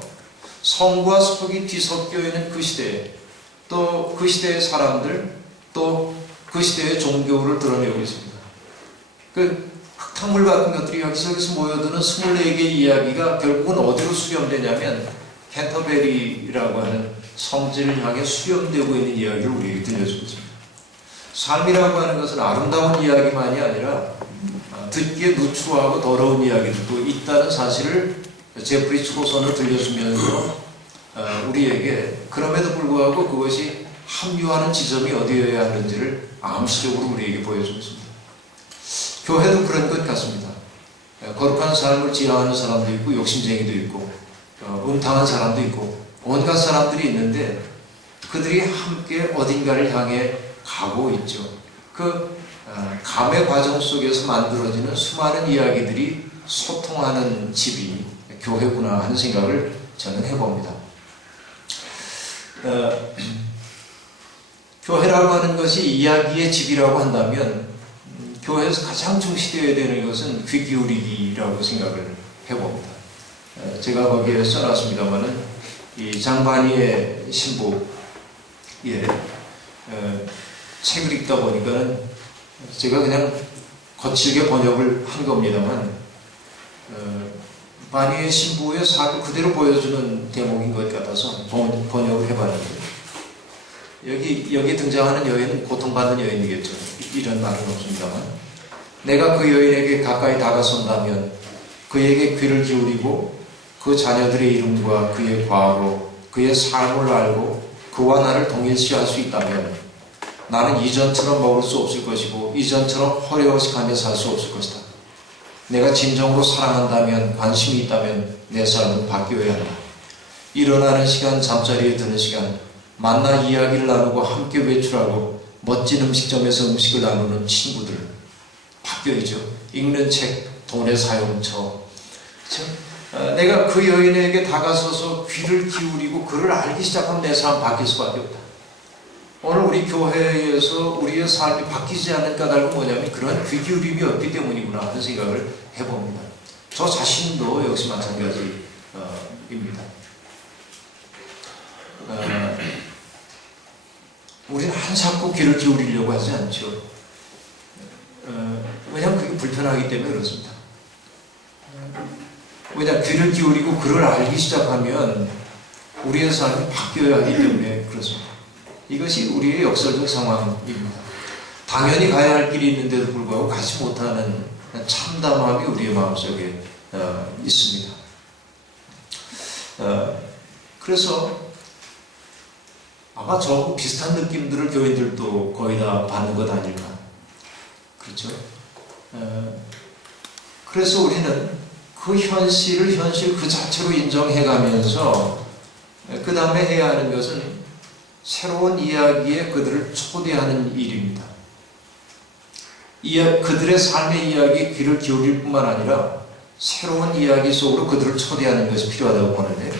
성과 속이 뒤섞여 있는 그 시대에, 또 그 시대의 사람들, 또 그 시대의 종교를 드러내고 있습니다. 그 흙탕물 같은 것들이 여기저기서 모여드는 24개의 이야기가 결국은 어디로 수렴되냐면 캔터베리라고 하는 성지를 향해 수렴되고 있는 이야기를 우리에게 들려주고 있습니다. 삶이라고 하는 것은 아름다운 이야기만이 아니라 듣기에 누추하고 더러운 이야기들도 있다는 사실을 제프리 초선을 들려주면서 우리에게 그럼에도 불구하고 그것이 합류하는 지점이 어디여야 하는지를 암시적으로 우리에게 보여주고 있습니다. 교회도 그런 것 같습니다. 거룩한 삶을 지향하는 사람도 있고 욕심쟁이도 있고 음탕한 사람도 있고 온갖 사람들이 있는데 그들이 함께 어딘가를 향해 가고 있죠. 그 감의 과정 속에서 만들어지는 수많은 이야기들이 소통하는 집이 교회구나 하는 생각을 저는 해봅니다. 교회라고 하는 것이 이야기의 집이라고 한다면 교회에서 가장 중시되어야 되는 것은 귀 기울이기라고 생각을 해봅니다. 제가 거기에 써놨습니다만은 이 장반이의 신부 책을 읽다 보니까는 제가 그냥 거칠게 번역을 한 겁니다만 바니의 신부의 삶을 그대로 보여주는 대목인 것 같아서 번역을 해봤는데 여기 등장하는 여인은 고통받는 여인이겠죠. 이런 말은 없습니다만 내가 그 여인에게 가까이 다가선다면 그에게 귀를 기울이고 그 자녀들의 이름과 그의 과거, 그의 삶을 알고 그와 나를 동일시할 수 있다면 나는 이전처럼 먹을 수 없을 것이고 이전처럼 허례허식하며 살 수 없을 것이다. 내가 진정으로 사랑한다면, 관심이 있다면 내 삶은 바뀌어야 한다. 일어나는 시간, 잠자리에 드는 시간, 만나 이야기를 나누고 함께 외출하고 멋진 음식점에서 음식을 나누는 친구들 바뀌어야죠. 읽는 책, 돈의 사용처. 내가 그 여인에게 다가서서 귀를 기울이고 그를 알기 시작하면 내 삶 바뀔 수밖에 없다. 오늘 우리 교회에서 우리의 삶이 바뀌지 않는 까닭은 뭐냐면 그런 귀 기울임이 없기 때문이구나 하는 생각을 해봅니다. 저 자신도 역시 마찬가지입니다. 우리는 한사코 귀를 기울이려고 하지 않죠. 왜냐하면 그게 불편하기 때문에 그렇습니다. 왜냐하면 귀를 기울이고 그를 알기 시작하면 우리의 삶이 바뀌어야 하기 때문에 그렇습니다. 이것이 우리의 역설적 상황입니다. 당연히 가야 할 길이 있는데도 불구하고 가지 못하는 참담함이 우리의 마음속에 있습니다. 그래서 아마 저하고 비슷한 느낌들을 교인들도 거의 다 받는 것 아닐까. 그렇죠? 그래서 우리는 그 현실을 현실 그 자체로 인정해가면서 그 다음에 해야 하는 것은 새로운 이야기에 그들을 초대하는 일입니다. 그들의 삶의 이야기에 귀를 기울일 뿐만 아니라 새로운 이야기 속으로 그들을 초대하는 것이 필요하다고 보는데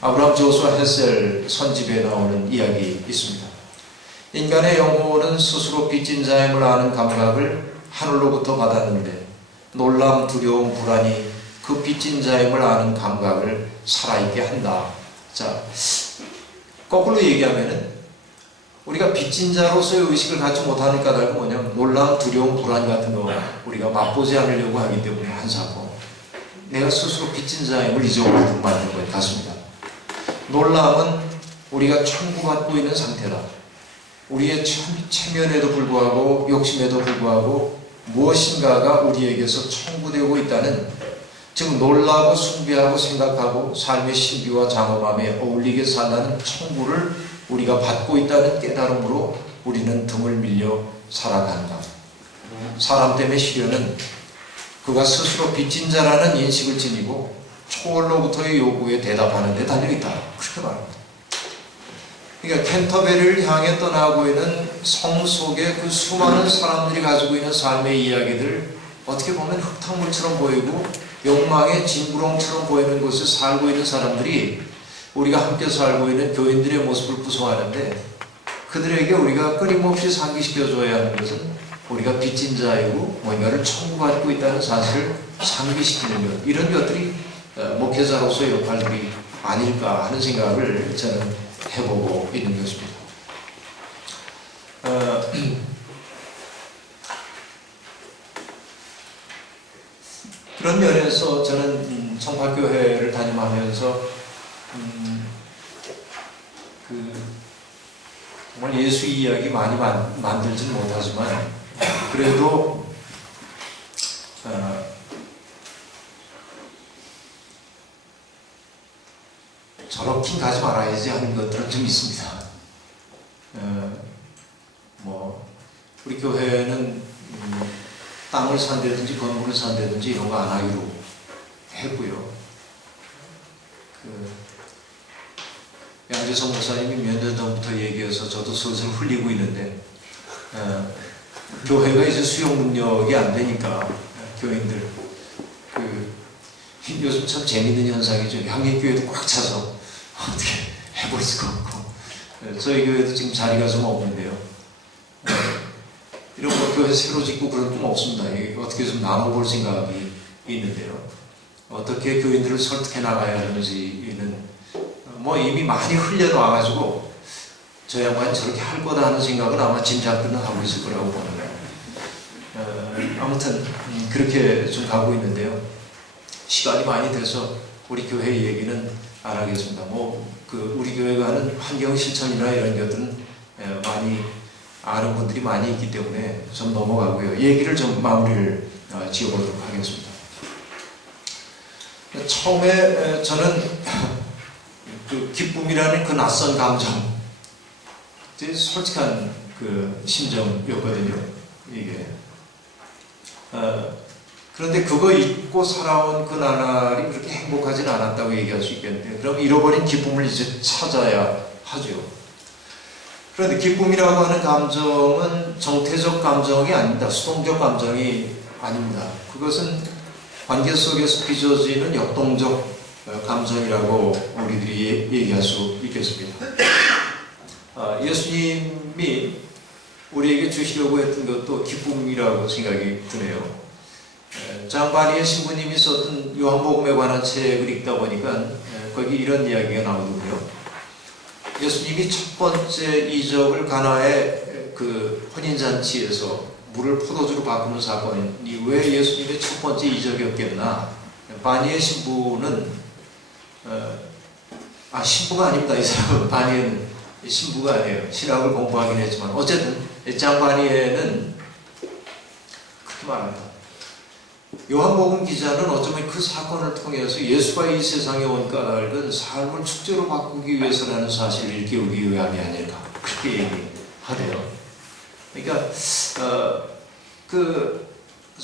아브라함 조수아 헤셀 선집에 나오는 이야기 있습니다. 인간의 영혼은 스스로 빚진 자임을 아는 감각을 하늘로부터 받았는데 놀람, 두려움, 불안이 그 빚진 자임을 아는 감각을 살아있게 한다. 자, 거꾸로 얘기하면은 우리가 빚진 자로서의 의식을 갖지 못하는 까닭은 뭐냐면 놀람, 두려움, 불안 같은 거 우리가 맛보지 않으려고 하기 때문에 한사고 내가 스스로 빚진 자임을 잊어버리고 만든 것 같습니다. 놀람은 우리가 청구받고 있는 상태다. 우리의 체면에도 불구하고 욕심에도 불구하고 무엇인가가 우리에게서 청구되고 있다는, 즉 놀라고 숭배하고 생각하고 삶의 신비와 장엄함에 어울리게 산다는 청구를 우리가 받고 있다는 깨달음으로 우리는 등을 밀려 살아간다. 사람 때문에 시련은 그가 스스로 빚진 자라는 인식을 지니고 초월로부터의 요구에 대답하는 데 달려있다. 그렇게 말합니다. 그러니까 캔터베리를 향해 떠나고 있는 성 속의 그 수많은 사람들이 가지고 있는 삶의 이야기들, 어떻게 보면 흙탕물처럼 보이고 욕망의 징구렁처럼 보이는 곳에 살고 있는 사람들이 우리가 함께 살고 있는 교인들의 모습을 구성하는데, 그들에게 우리가 끊임없이 상기시켜줘야 하는 것은 우리가 빚진 자이고 뭔가를 청구받고 있다는 사실을 상기시키는 것, 이런 것들이 목회자로서의 역할들이 아닐까 하는 생각을 저는 해보고 있는 것입니다. 그런 면에서 저는 성파교회를 다ним하면서 정말 예수 이야기 많이 만들지는 못하지만 그래도 저렇긴 가지 말아야지 하는 것들은 좀 있습니다. 우리 교회는 땅을 산다든지 건물을 산다든지 이런 거 안 하기로 했고요. 양재성 목사님이 몇 년 전부터 얘기해서 저도 슬슬 흘리고 있는데 교회가 이제 수용 능력이 안 되니까 교인들 요즘 참 재밌는 현상이죠. 향객교회도 꽉 차서 어떻게 해볼 수가 없고 저희 교회도 지금 자리가 좀 없는데요. 이런 거 교회 새로 짓고 그런 꿈 없습니다. 어떻게 좀 나눠볼 생각이 있는데요. 어떻게 교인들을 설득해 나가야 하는지는 이미 많이 흘려놔가지고 저 양반이 저렇게 할 거다 하는 생각은 아마 짐작들은 하고 있을 거라고 봅니다. 아무튼 그렇게 좀 가고 있는데요. 시간이 많이 돼서 우리 교회 얘기는 안 하겠습니다. 우리 교회가 하는 환경 실천이나 이런 것들은 많이 아는 분들이 많이 있기 때문에 좀 넘어가고요. 얘기를 좀 마무리를 지어보도록 하겠습니다. 처음에 저는 기쁨이라는 그 낯선 감정, 솔직한 심정이었거든요. 이게. 그런데 그거 잊고 살아온 그 나날이 그렇게 행복하지는 않았다고 얘기할 수 있겠는데, 그럼 잃어버린 기쁨을 이제 찾아야 하죠. 그런데 기쁨이라고 하는 감정은 정태적 감정이 아닙니다. 수동적 감정이 아닙니다. 그것은 관계 속에서 빚어지는 역동적 감정이라고 우리들이 얘기할 수 있겠습니다. 예수님이 우리에게 주시려고 했던 것도 기쁨이라고 생각이 드네요. 장바리의 신부님이 썼던 요한복음에 관한 책을 읽다 보니까 거기 이런 이야기가 나오더군요. 예수님이 첫 번째 이적을 가나의 혼인잔치에서 물을 포도주로 바꾸는 사건이 왜 예수님의 첫 번째 이적이었겠나? 바니의 신부는 신부가 아닙니다. 이 사람은 바니에는 신부가 아니에요. 신학을 공부하긴 했지만 어쨌든 장바니에는 그렇게 말합니다. 요한복음 기자는 어쩌면 그 사건을 통해서 예수가 이 세상에 온 까닭은 삶을 축제로 바꾸기 위해서라는 사실을 일깨우기 위함이 아닐까 그렇게 얘기하대요. 그러니까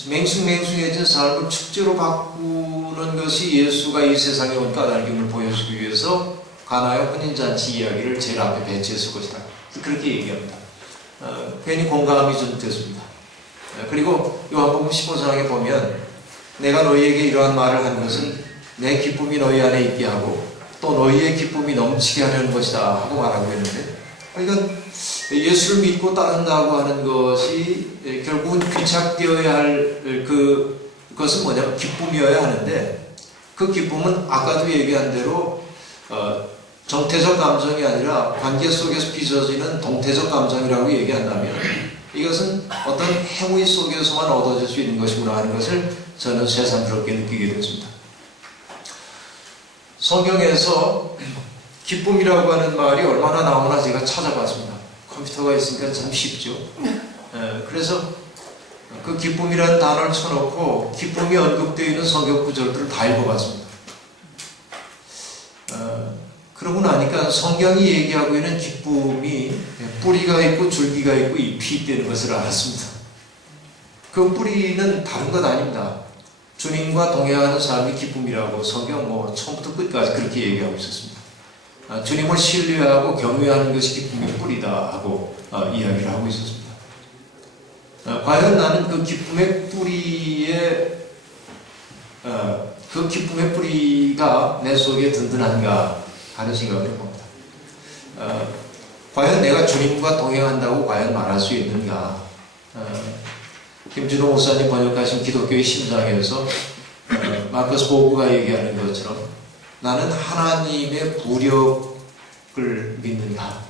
맹숭맹숭해진 삶을 축제로 바꾸는 것이 예수가 이 세상에 온 까닭임을 보여주기 위해서 가나의 혼인잔치 이야기를 제일 앞에 배치했을 것이다. 그렇게 얘기합니다. 괜히 공감이 좀 됐습니다. 그리고 요한복음 15장에 보면 내가 너희에게 이러한 말을 하는 것은 내 기쁨이 너희 안에 있게 하고 또 너희의 기쁨이 넘치게 하려는 것이다 하고 말하고 있는데, 그러니까 예수를 믿고 따른다고 하는 것이 결국은 귀착되어야 할 그것은 뭐냐면 기쁨이어야 하는데, 그 기쁨은 아까도 얘기한 대로 정태적 감정이 아니라 관계 속에서 빚어지는 동태적 감정이라고 얘기한다면 이것은 어떤 행위 속에서만 얻어질 수 있는 것이구나 하는 것을 저는 새삼스럽게 느끼게 됐습니다. 성경에서 기쁨이라고 하는 말이 얼마나 나오나 제가 찾아봤습니다. 컴퓨터가 있으니까 참 쉽죠. 그래서 그 기쁨이라는 단어를 쳐놓고 기쁨이 언급되어 있는 성경 구절들을 다 읽어봤습니다. 그러고 나니까 성경이 얘기하고 있는 기쁨이 뿌리가 있고 줄기가 있고 잎이 있다는 것을 알았습니다. 그 뿌리는 다른 것 아닙니다. 주님과 동행하는 삶이 기쁨이라고 성경 처음부터 끝까지 그렇게 얘기하고 있었습니다. 주님을 신뢰하고 경외하는 것이 기쁨의 뿌리다 하고 이야기를 하고 있었습니다. 과연 나는 그 기쁨의 뿌리가 내 속에 든든한가 하는 생각을 해봅니다. 과연 내가 주님과 동행한다고 과연 말할 수 있는가? 김준호 목사님 번역하신 기독교의 심장에서 마커스 보그가 얘기하는 것처럼 나는 하나님의 부력을 믿는가.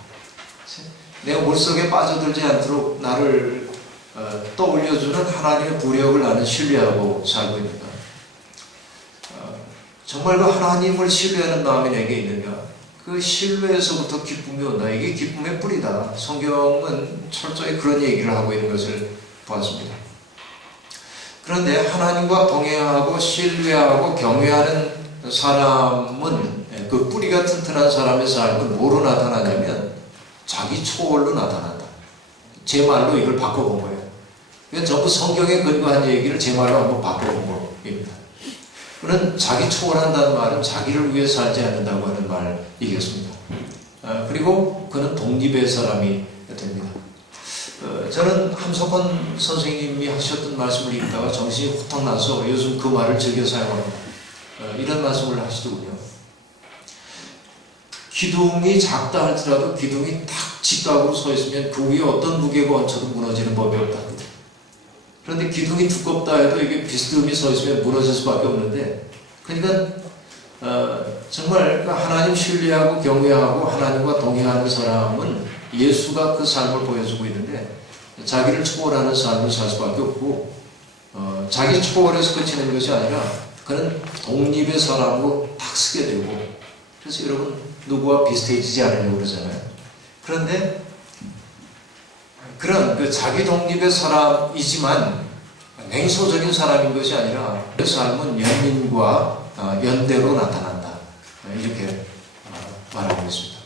내가 물속에 빠져들지 않도록 나를 떠올려주는 하나님의 부력을 나는 신뢰하고 살고 있는가. 정말 그 하나님을 신뢰하는 마음이 내게 있는가. 그 신뢰에서부터 기쁨이 온다. 이게 기쁨의 뿌리다. 성경은 철저히 그런 얘기를 하고 있는 것을 보았습니다. 그런데 하나님과 동행하고 신뢰하고 경외하는 사람은 그 뿌리가 튼튼한 사람의 삶은 뭐로 나타나냐면 자기 초월로 나타난다. 제 말로 이걸 바꿔본 거예요. 이건 전부 성경에 근거한 얘기를 제 말로 한번 바꿔본 겁니다. 그는 자기 초월한다는 말은 자기를 위해 살지 않는다고 하는 말이겠습니다. 그리고 그는 독립의 사람이 됩니다. 저는 함석헌 선생님이 하셨던 말씀을 읽다가 정신이 후딱 나서 요즘 그 말을 즐겨 사용합니다. 이런 말씀을 하시더군요. 기둥이 작다 할지라도 기둥이 탁 직각으로 서 있으면 그 위에 어떤 무게가 얹혀도 무너지는 법이 없다. 그런데 기둥이 두껍다 해도 이게 비스듬히 서 있으면 무너질 수밖에 없는데, 그러니까 정말 하나님 신뢰하고 경외하고 하나님과 동행하는 사람은 예수가 그 삶을 보여주고 있는데 자기를 초월하는 삶을 살 수밖에 없고, 자기 초월에서 그치는 것이 아니라 그는 독립의 사람으로 탁 서게 되고, 그래서 여러분 누구와 비슷해지지 않으려고 그러잖아요. 그런데 그런 그 자기 독립의 사람이지만 냉소적인 사람인 것이 아니라 그 삶은 연민과 연대로 나타난다. 이렇게 말하고 있습니다.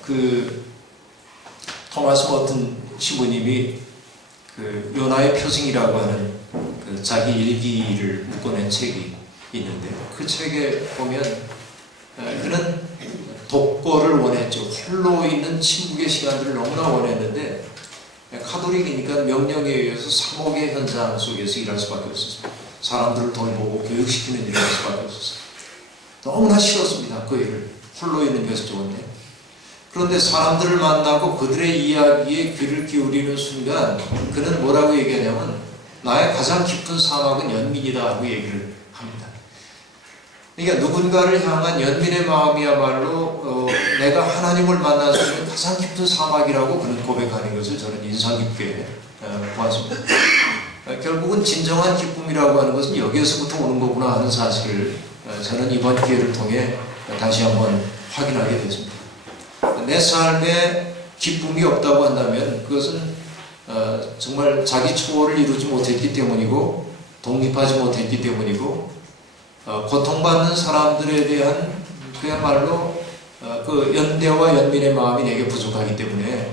그 토마스 머튼 시부님이 그 요나의 표징이라고 하는 그 자기 일기를 묶어낸 책이 있는데, 그 책에 보면 그는 독거를 원했죠. 홀로 있는 침묵의 시간들을 너무나 원했는데 카톨릭이니까 명령에 의해서 상옥의 현상 속에서 일할 수밖에 없었어요. 사람들을 돌보고 교육시키는 일을 할 수밖에 없었어요. 너무나 싫었습니다. 그 일을. 홀로 있는 것이 좋은데. 그런데 사람들을 만나고 그들의 이야기에 귀를 기울이는 순간 그는 뭐라고 얘기하냐면 나의 가장 깊은 사막은 연민이다 하고 얘기를 합니다. 그러니까 누군가를 향한 연민의 마음이야말로 내가 하나님을 만날 수 있는 가장 깊은 사막이라고 그는 고백하는 것을 저는 인상 깊게 보았습니다. 결국은 진정한 기쁨이라고 하는 것은 여기에서부터 오는 거구나 하는 사실을 저는 이번 기회를 통해 다시 한번 확인하게 됐습니다. 내 삶에 기쁨이 없다고 한다면 그것은 정말 자기 초월을 이루지 못했기 때문이고 독립하지 못했기 때문이고 고통받는 사람들에 대한 그야말로 그 연대와 연민의 마음이 내게 부족하기 때문에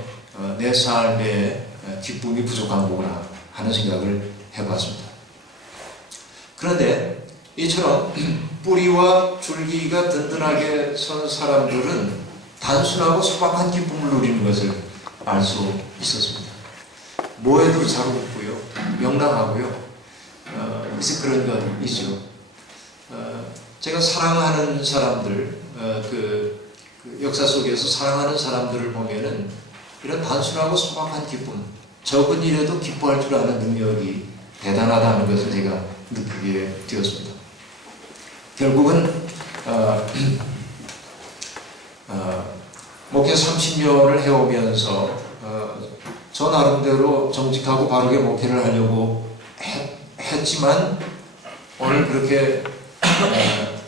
내 삶에 기쁨이 부족한 거구나 하는 생각을 해봤습니다. 그런데 이처럼 뿌리와 줄기가 든든하게 선 사람들은 단순하고 소박한 기쁨을 누리는 것을 알 수 있었습니다. 뭐에도 잘 웃고요, 명랑하고요, 그래서 그런 건 있죠. 제가 사랑하는 사람들, 그 역사 속에서 사랑하는 사람들을 보면은 이런 단순하고 소박한 기쁨, 적은 일에도 기뻐할 줄 아는 능력이 대단하다는 것을 제가 느끼게 되었습니다. 결국은 목회 30년을 해오면서 저 나름대로 정직하고 바르게 목회를 하려고 했지만 오늘 그렇게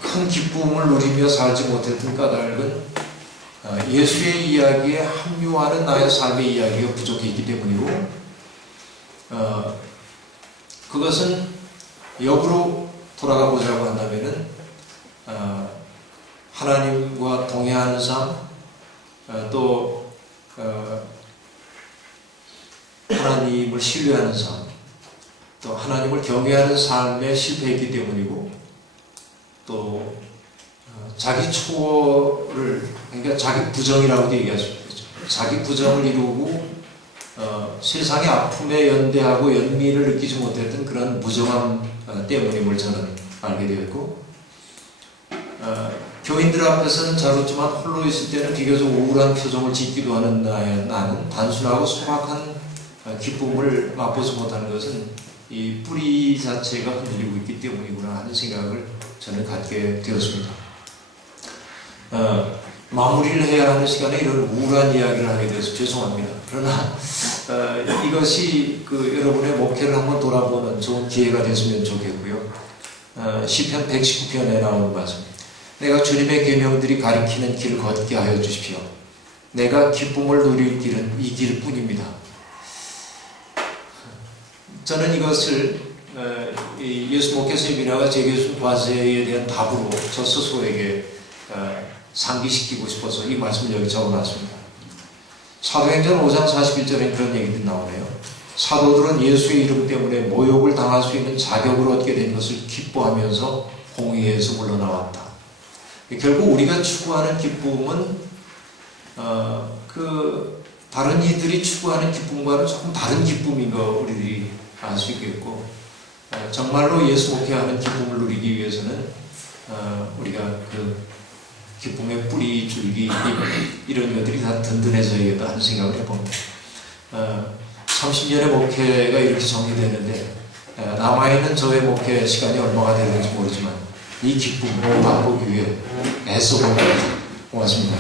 큰 기쁨을 누리며 살지 못했던 까닭은 예수의 이야기에 합류하는 나의 삶의 이야기가 부족했기 때문이고, 그것은 역으로 돌아가 보자고 한다면은 하나님과 동행하는 삶, 또 하나님을 신뢰하는 삶, 또 하나님을 경외하는 삶에 실패했기 때문이고, 또 자기 초월을, 그러니까 자기 부정이라고도 얘기할 수 있겠죠. 자기 부정을 이루고 세상의 아픔에 연대하고 연민을 느끼지 못했던 그런 무정함 때문임을 저는 알게 되었고, 교인들 앞에서는 잘 웃지만 홀로 있을 때는 비교적 우울한 표정을 짓기도 하는 나는 단순하고 소박한 기쁨을 맛보지 못하는 것은 이 뿌리 자체가 흔들리고 있기 때문이구나 하는 생각을 저는 갖게 되었습니다. 마무리를 해야 하는 시간에 이런 우울한 이야기를 하게 돼서 죄송합니다. 그러나 이것이 여러분의 목회를 한번 돌아보는 좋은 기회가 됐으면 좋겠고요. 시편 119편에 나오는 말씀, 내가 주님의 계명들이 가리키는 길을 걷게 하여 주십시오. 내가 기쁨을 누릴 길은 이 길뿐입니다. 저는 이것을 예수 목회 세미나가 제게준 과제에 대한 답으로 저 스스로에게 상기시키고 싶어서 이 말씀을 여기 적어놨습니다. 사도행전 5장 41절에 그런 얘기들이 나오네요. 사도들은 예수의 이름 때문에 모욕을 당할 수 있는 자격을 얻게 된 것을 기뻐하면서 공의에서 물러나왔다. 결국 우리가 추구하는 기쁨은 다른 이들이 추구하는 기쁨과는 조금 다른 기쁨인 거 우리들이 알 수 있겠고, 정말로 예수 목회하는 기쁨을 누리기 위해서는 우리가 기쁨의 뿌리, 줄기, 이런 것들이 다 든든해져야겠다 하는 생각을 해봅니다. 30년의 목회가 이렇게 정리되는데 남아있는 저의 목회 시간이 얼마가 되는지 모르지만 이 기쁨을 맛보기 위해 애써봅니다. 고맙습니다.